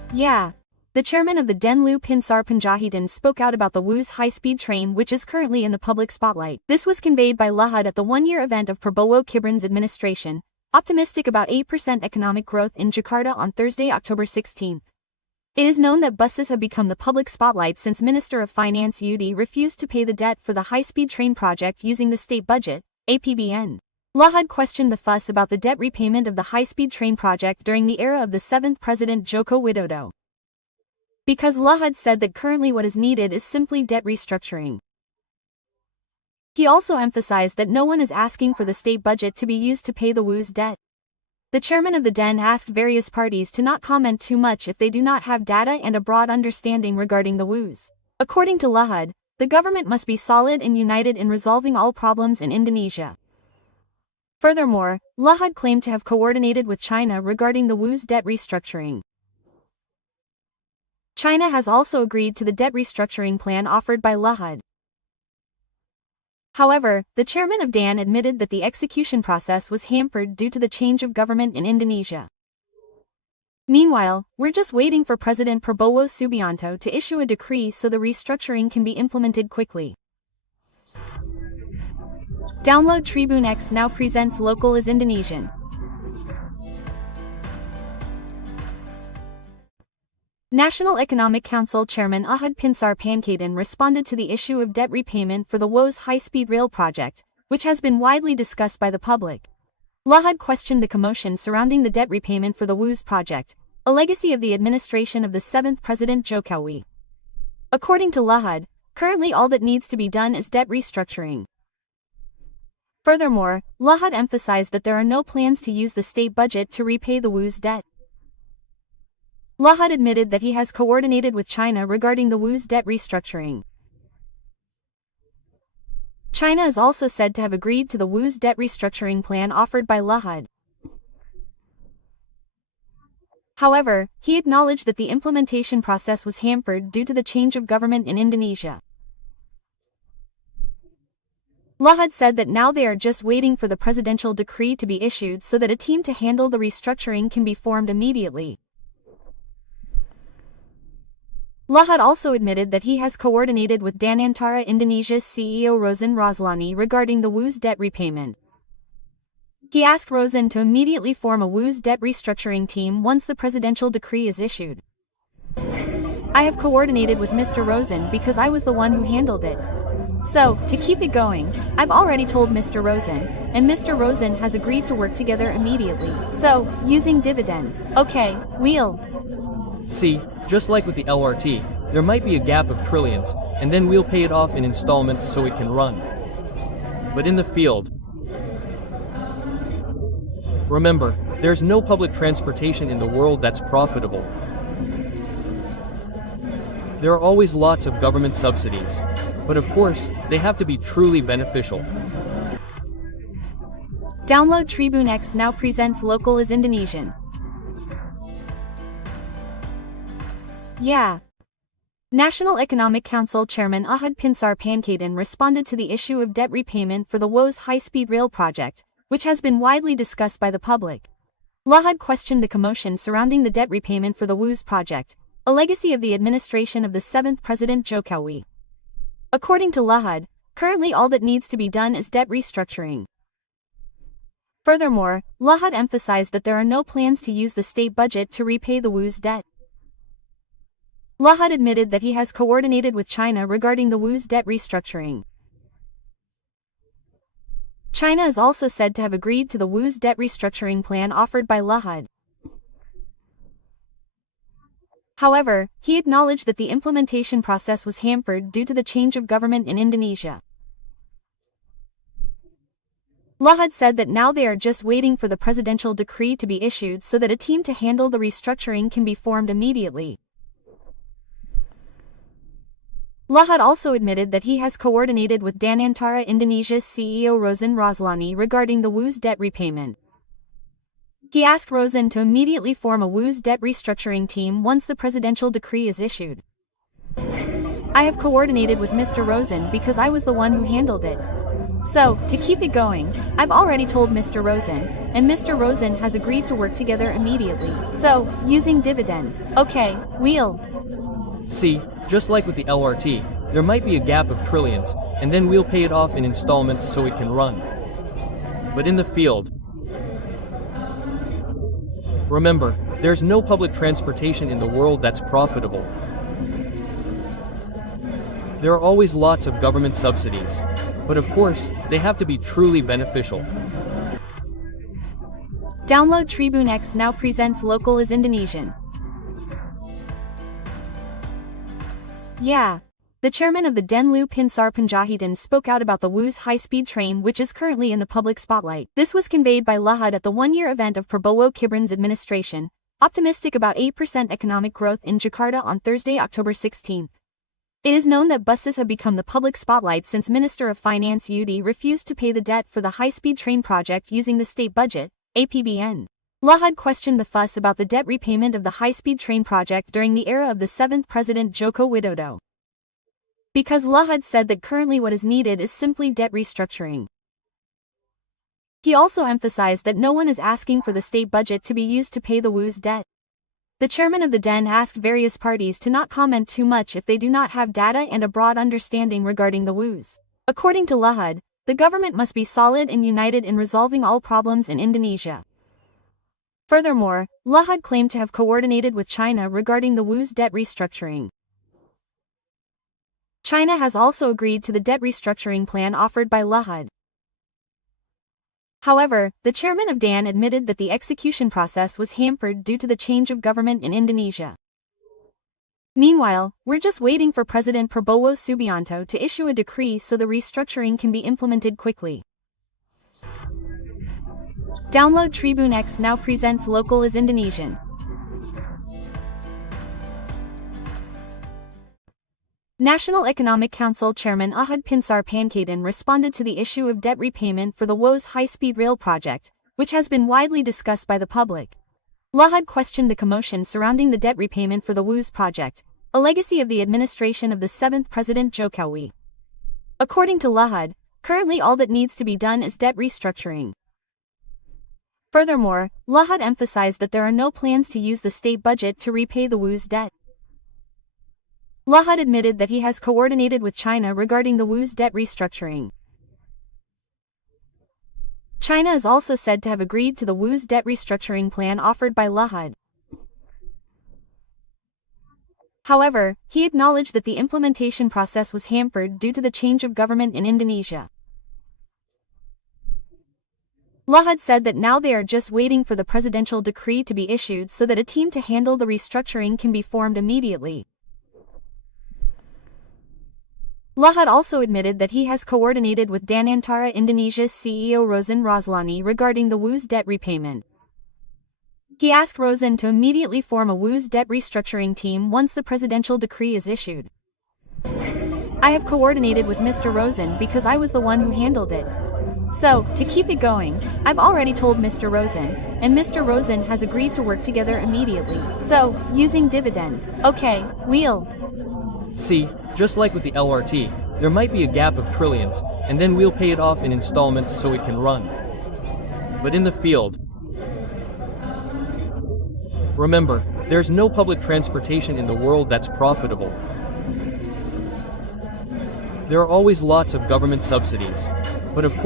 Yeah. The chairman of the Denlu Pinsar Pandjaitan spoke out about the Whoosh high-speed train which is currently in the public spotlight. This was conveyed by Luhut at the one-year event of Prabowo-Gibran's administration, optimistic about 8% economic growth in Jakarta on Thursday, October 16. It is known that buses have become the public spotlight since Minister of Finance Yudhi refused to pay the debt for the high-speed train project using the state budget, APBN. Luhut questioned the fuss about the debt repayment of the high-speed train project during the era of the 7th President Joko Widodo. Because Luhut said that currently what is needed is simply debt restructuring. He also emphasized that no one is asking for the state budget to be used to pay the Whoosh debt. The chairman of the DEN asked various parties to not comment too much if they do not have data and a broad understanding regarding the Whoosh. According to Luhut, the government must be solid and united in resolving all problems in Indonesia. Furthermore, Luhut claimed to have coordinated with China regarding the Whoosh debt restructuring. China has also agreed to the debt restructuring plan offered by Luhut. However, the chairman of DAN admitted that the execution process was hampered due to the change of government in Indonesia. Meanwhile, we're just waiting for President Prabowo Subianto to issue a decree so the restructuring can be implemented quickly. Download Tribun X now presents local as Indonesian. National Economic Council Chairman Luhut Pinsar Pandjaitan responded to the issue of debt repayment for the Whoosh high-speed rail project, which has been widely discussed by the public. Luhut questioned the commotion surrounding the debt repayment for the Whoosh project, a legacy of the administration of the 7th President Jokowi. According to Luhut, currently all that needs to be done is debt restructuring. Furthermore, Luhut emphasized that there are no plans to use the state budget to repay the Whoosh debt. Luhut admitted that he has coordinated with China regarding the Whoosh debt restructuring. China is also said to have agreed to the Whoosh debt restructuring plan offered by Luhut. However, he acknowledged that the implementation process was hampered due to the change of government in Indonesia. Luhut said that now they are just waiting for the presidential decree to be issued so that a team to handle the restructuring can be formed immediately. Luhut also admitted that he has coordinated with Danantara Indonesia's CEO Rosen Roslani regarding the Whoosh debt repayment. He asked Rosen to immediately form a Whoosh debt restructuring team once the presidential decree is issued. I have coordinated with Mr. Rosen because I was the one who handled it. So, to keep it going, I've already told Mr. Rosen, and Mr. Rosen has agreed to work together immediately. So, using dividends. Okay, we'll See, just like with the LRT, there might be a gap of trillions, and then we'll pay it off in installments so it can run. But in the field, remember, there's no public transportation in the world that's profitable. There are always lots of government subsidies, but of course, they have to be truly beneficial. Download Tribun X now presents local as Indonesian. Yeah. National Economic Council Chairman Luhut Pinsar Pandjaitan responded to the issue of debt repayment for the Whoosh high-speed rail project, which has been widely discussed by the public. Luhut questioned the commotion surrounding the debt repayment for the Whoosh project, a legacy of the administration of the 7th President Jokowi. According to Luhut, currently all that needs to be done is debt restructuring. Furthermore, Luhut emphasized that there are no plans to use the state budget to repay the Whoosh debt. Luhut admitted that he has coordinated with China regarding the Whoosh debt restructuring. China is also said to have agreed to the Whoosh debt restructuring plan offered by Luhut. However, he acknowledged that the implementation process was hampered due to the change of government in Indonesia. Luhut said that now they are just waiting for the presidential decree to be issued so that a team to handle the restructuring can be formed immediately. Luhut also admitted that he has coordinated with Danantara Indonesia's CEO Rosen Roslani regarding the Whoosh debt repayment. He asked Rosen to immediately form a Whoosh debt restructuring team once the presidential decree is issued. I have coordinated with Mr. Rosen because I was the one who handled it. So, to keep it going, I've already told Mr. Rosen, and Mr. Rosen has agreed to work together immediately. So, using dividends. Okay, we'll See, just like with the LRT, there might be a gap of trillions, and then we'll pay it off in installments so it can run. But in the field, remember, there's no public transportation in the world that's profitable. There are always lots of government subsidies. But of course, they have to be truly beneficial. Download Tribun X now presents local as Indonesian. Yeah. The chairman of the Denlu Pinsar Pandjaitan spoke out about the Whoosh high-speed train which is currently in the public spotlight. This was conveyed by Luhut at the one-year event of Prabowo-Gibran's administration, optimistic about 8% economic growth in Jakarta on Thursday, October 16. It is known that buses have become the public spotlight since Minister of Finance Yudhi refused to pay the debt for the high-speed train project using the state budget, APBN. Luhut questioned the fuss about the debt repayment of the high-speed train project during the era of the 7th President Joko Widodo. Because Luhut said that currently what is needed is simply debt restructuring. He also emphasized that no one is asking for the state budget to be used to pay the Whoosh debt. The chairman of the DEN asked various parties to not comment too much if they do not have data and a broad understanding regarding the Whoosh. According to Luhut, the government must be solid and united in resolving all problems in Indonesia. Furthermore, Luhut claimed to have coordinated with China regarding the Whoosh debt restructuring. China has also agreed to the debt restructuring plan offered by Luhut. However, the chairman of DAN admitted that the execution process was hampered due to the change of government in Indonesia. Meanwhile, we're just waiting for President Prabowo Subianto to issue a decree so the restructuring can be implemented quickly. Download Tribun X now presents local as Indonesian. National Economic Council Chairman Luhut Pinsar Pandjaitan responded to the issue of debt repayment for the Whoosh high-speed rail project, which has been widely discussed by the public. Luhut questioned the commotion surrounding the debt repayment for the Whoosh project, a legacy of the administration of the 7th President Jokowi. According to Luhut, currently all that needs to be done is debt restructuring. Furthermore, Luhut emphasized that there are no plans to use the state budget to repay the Whoosh debt. Luhut admitted that he has coordinated with China regarding the Whoosh debt restructuring. China is also said to have agreed to the Whoosh debt restructuring plan offered by Luhut. However, he acknowledged that the implementation process was hampered due to the change of government in Indonesia. Luhut said that now they are just waiting for the presidential decree to be issued so that a team to handle the restructuring can be formed immediately. Luhut also admitted that he has coordinated with Danantara Indonesia's CEO Rosen Roslani regarding the Whoosh debt repayment. He asked Rosen to immediately form a Whoosh debt restructuring team once the presidential decree is issued. I have coordinated with Mr. Rosen because I was the one who handled it. So, to keep it going, I've already told Mr. Rosen, and Mr. Rosen has agreed to work together immediately. So, using dividends. Okay, we'll See, just like with the LRT, there might be a gap of trillions, and then we'll pay it off in installments so it can run. But in the field, remember, there's no public transportation in the world that's profitable. There are always lots of government subsidies. But of course,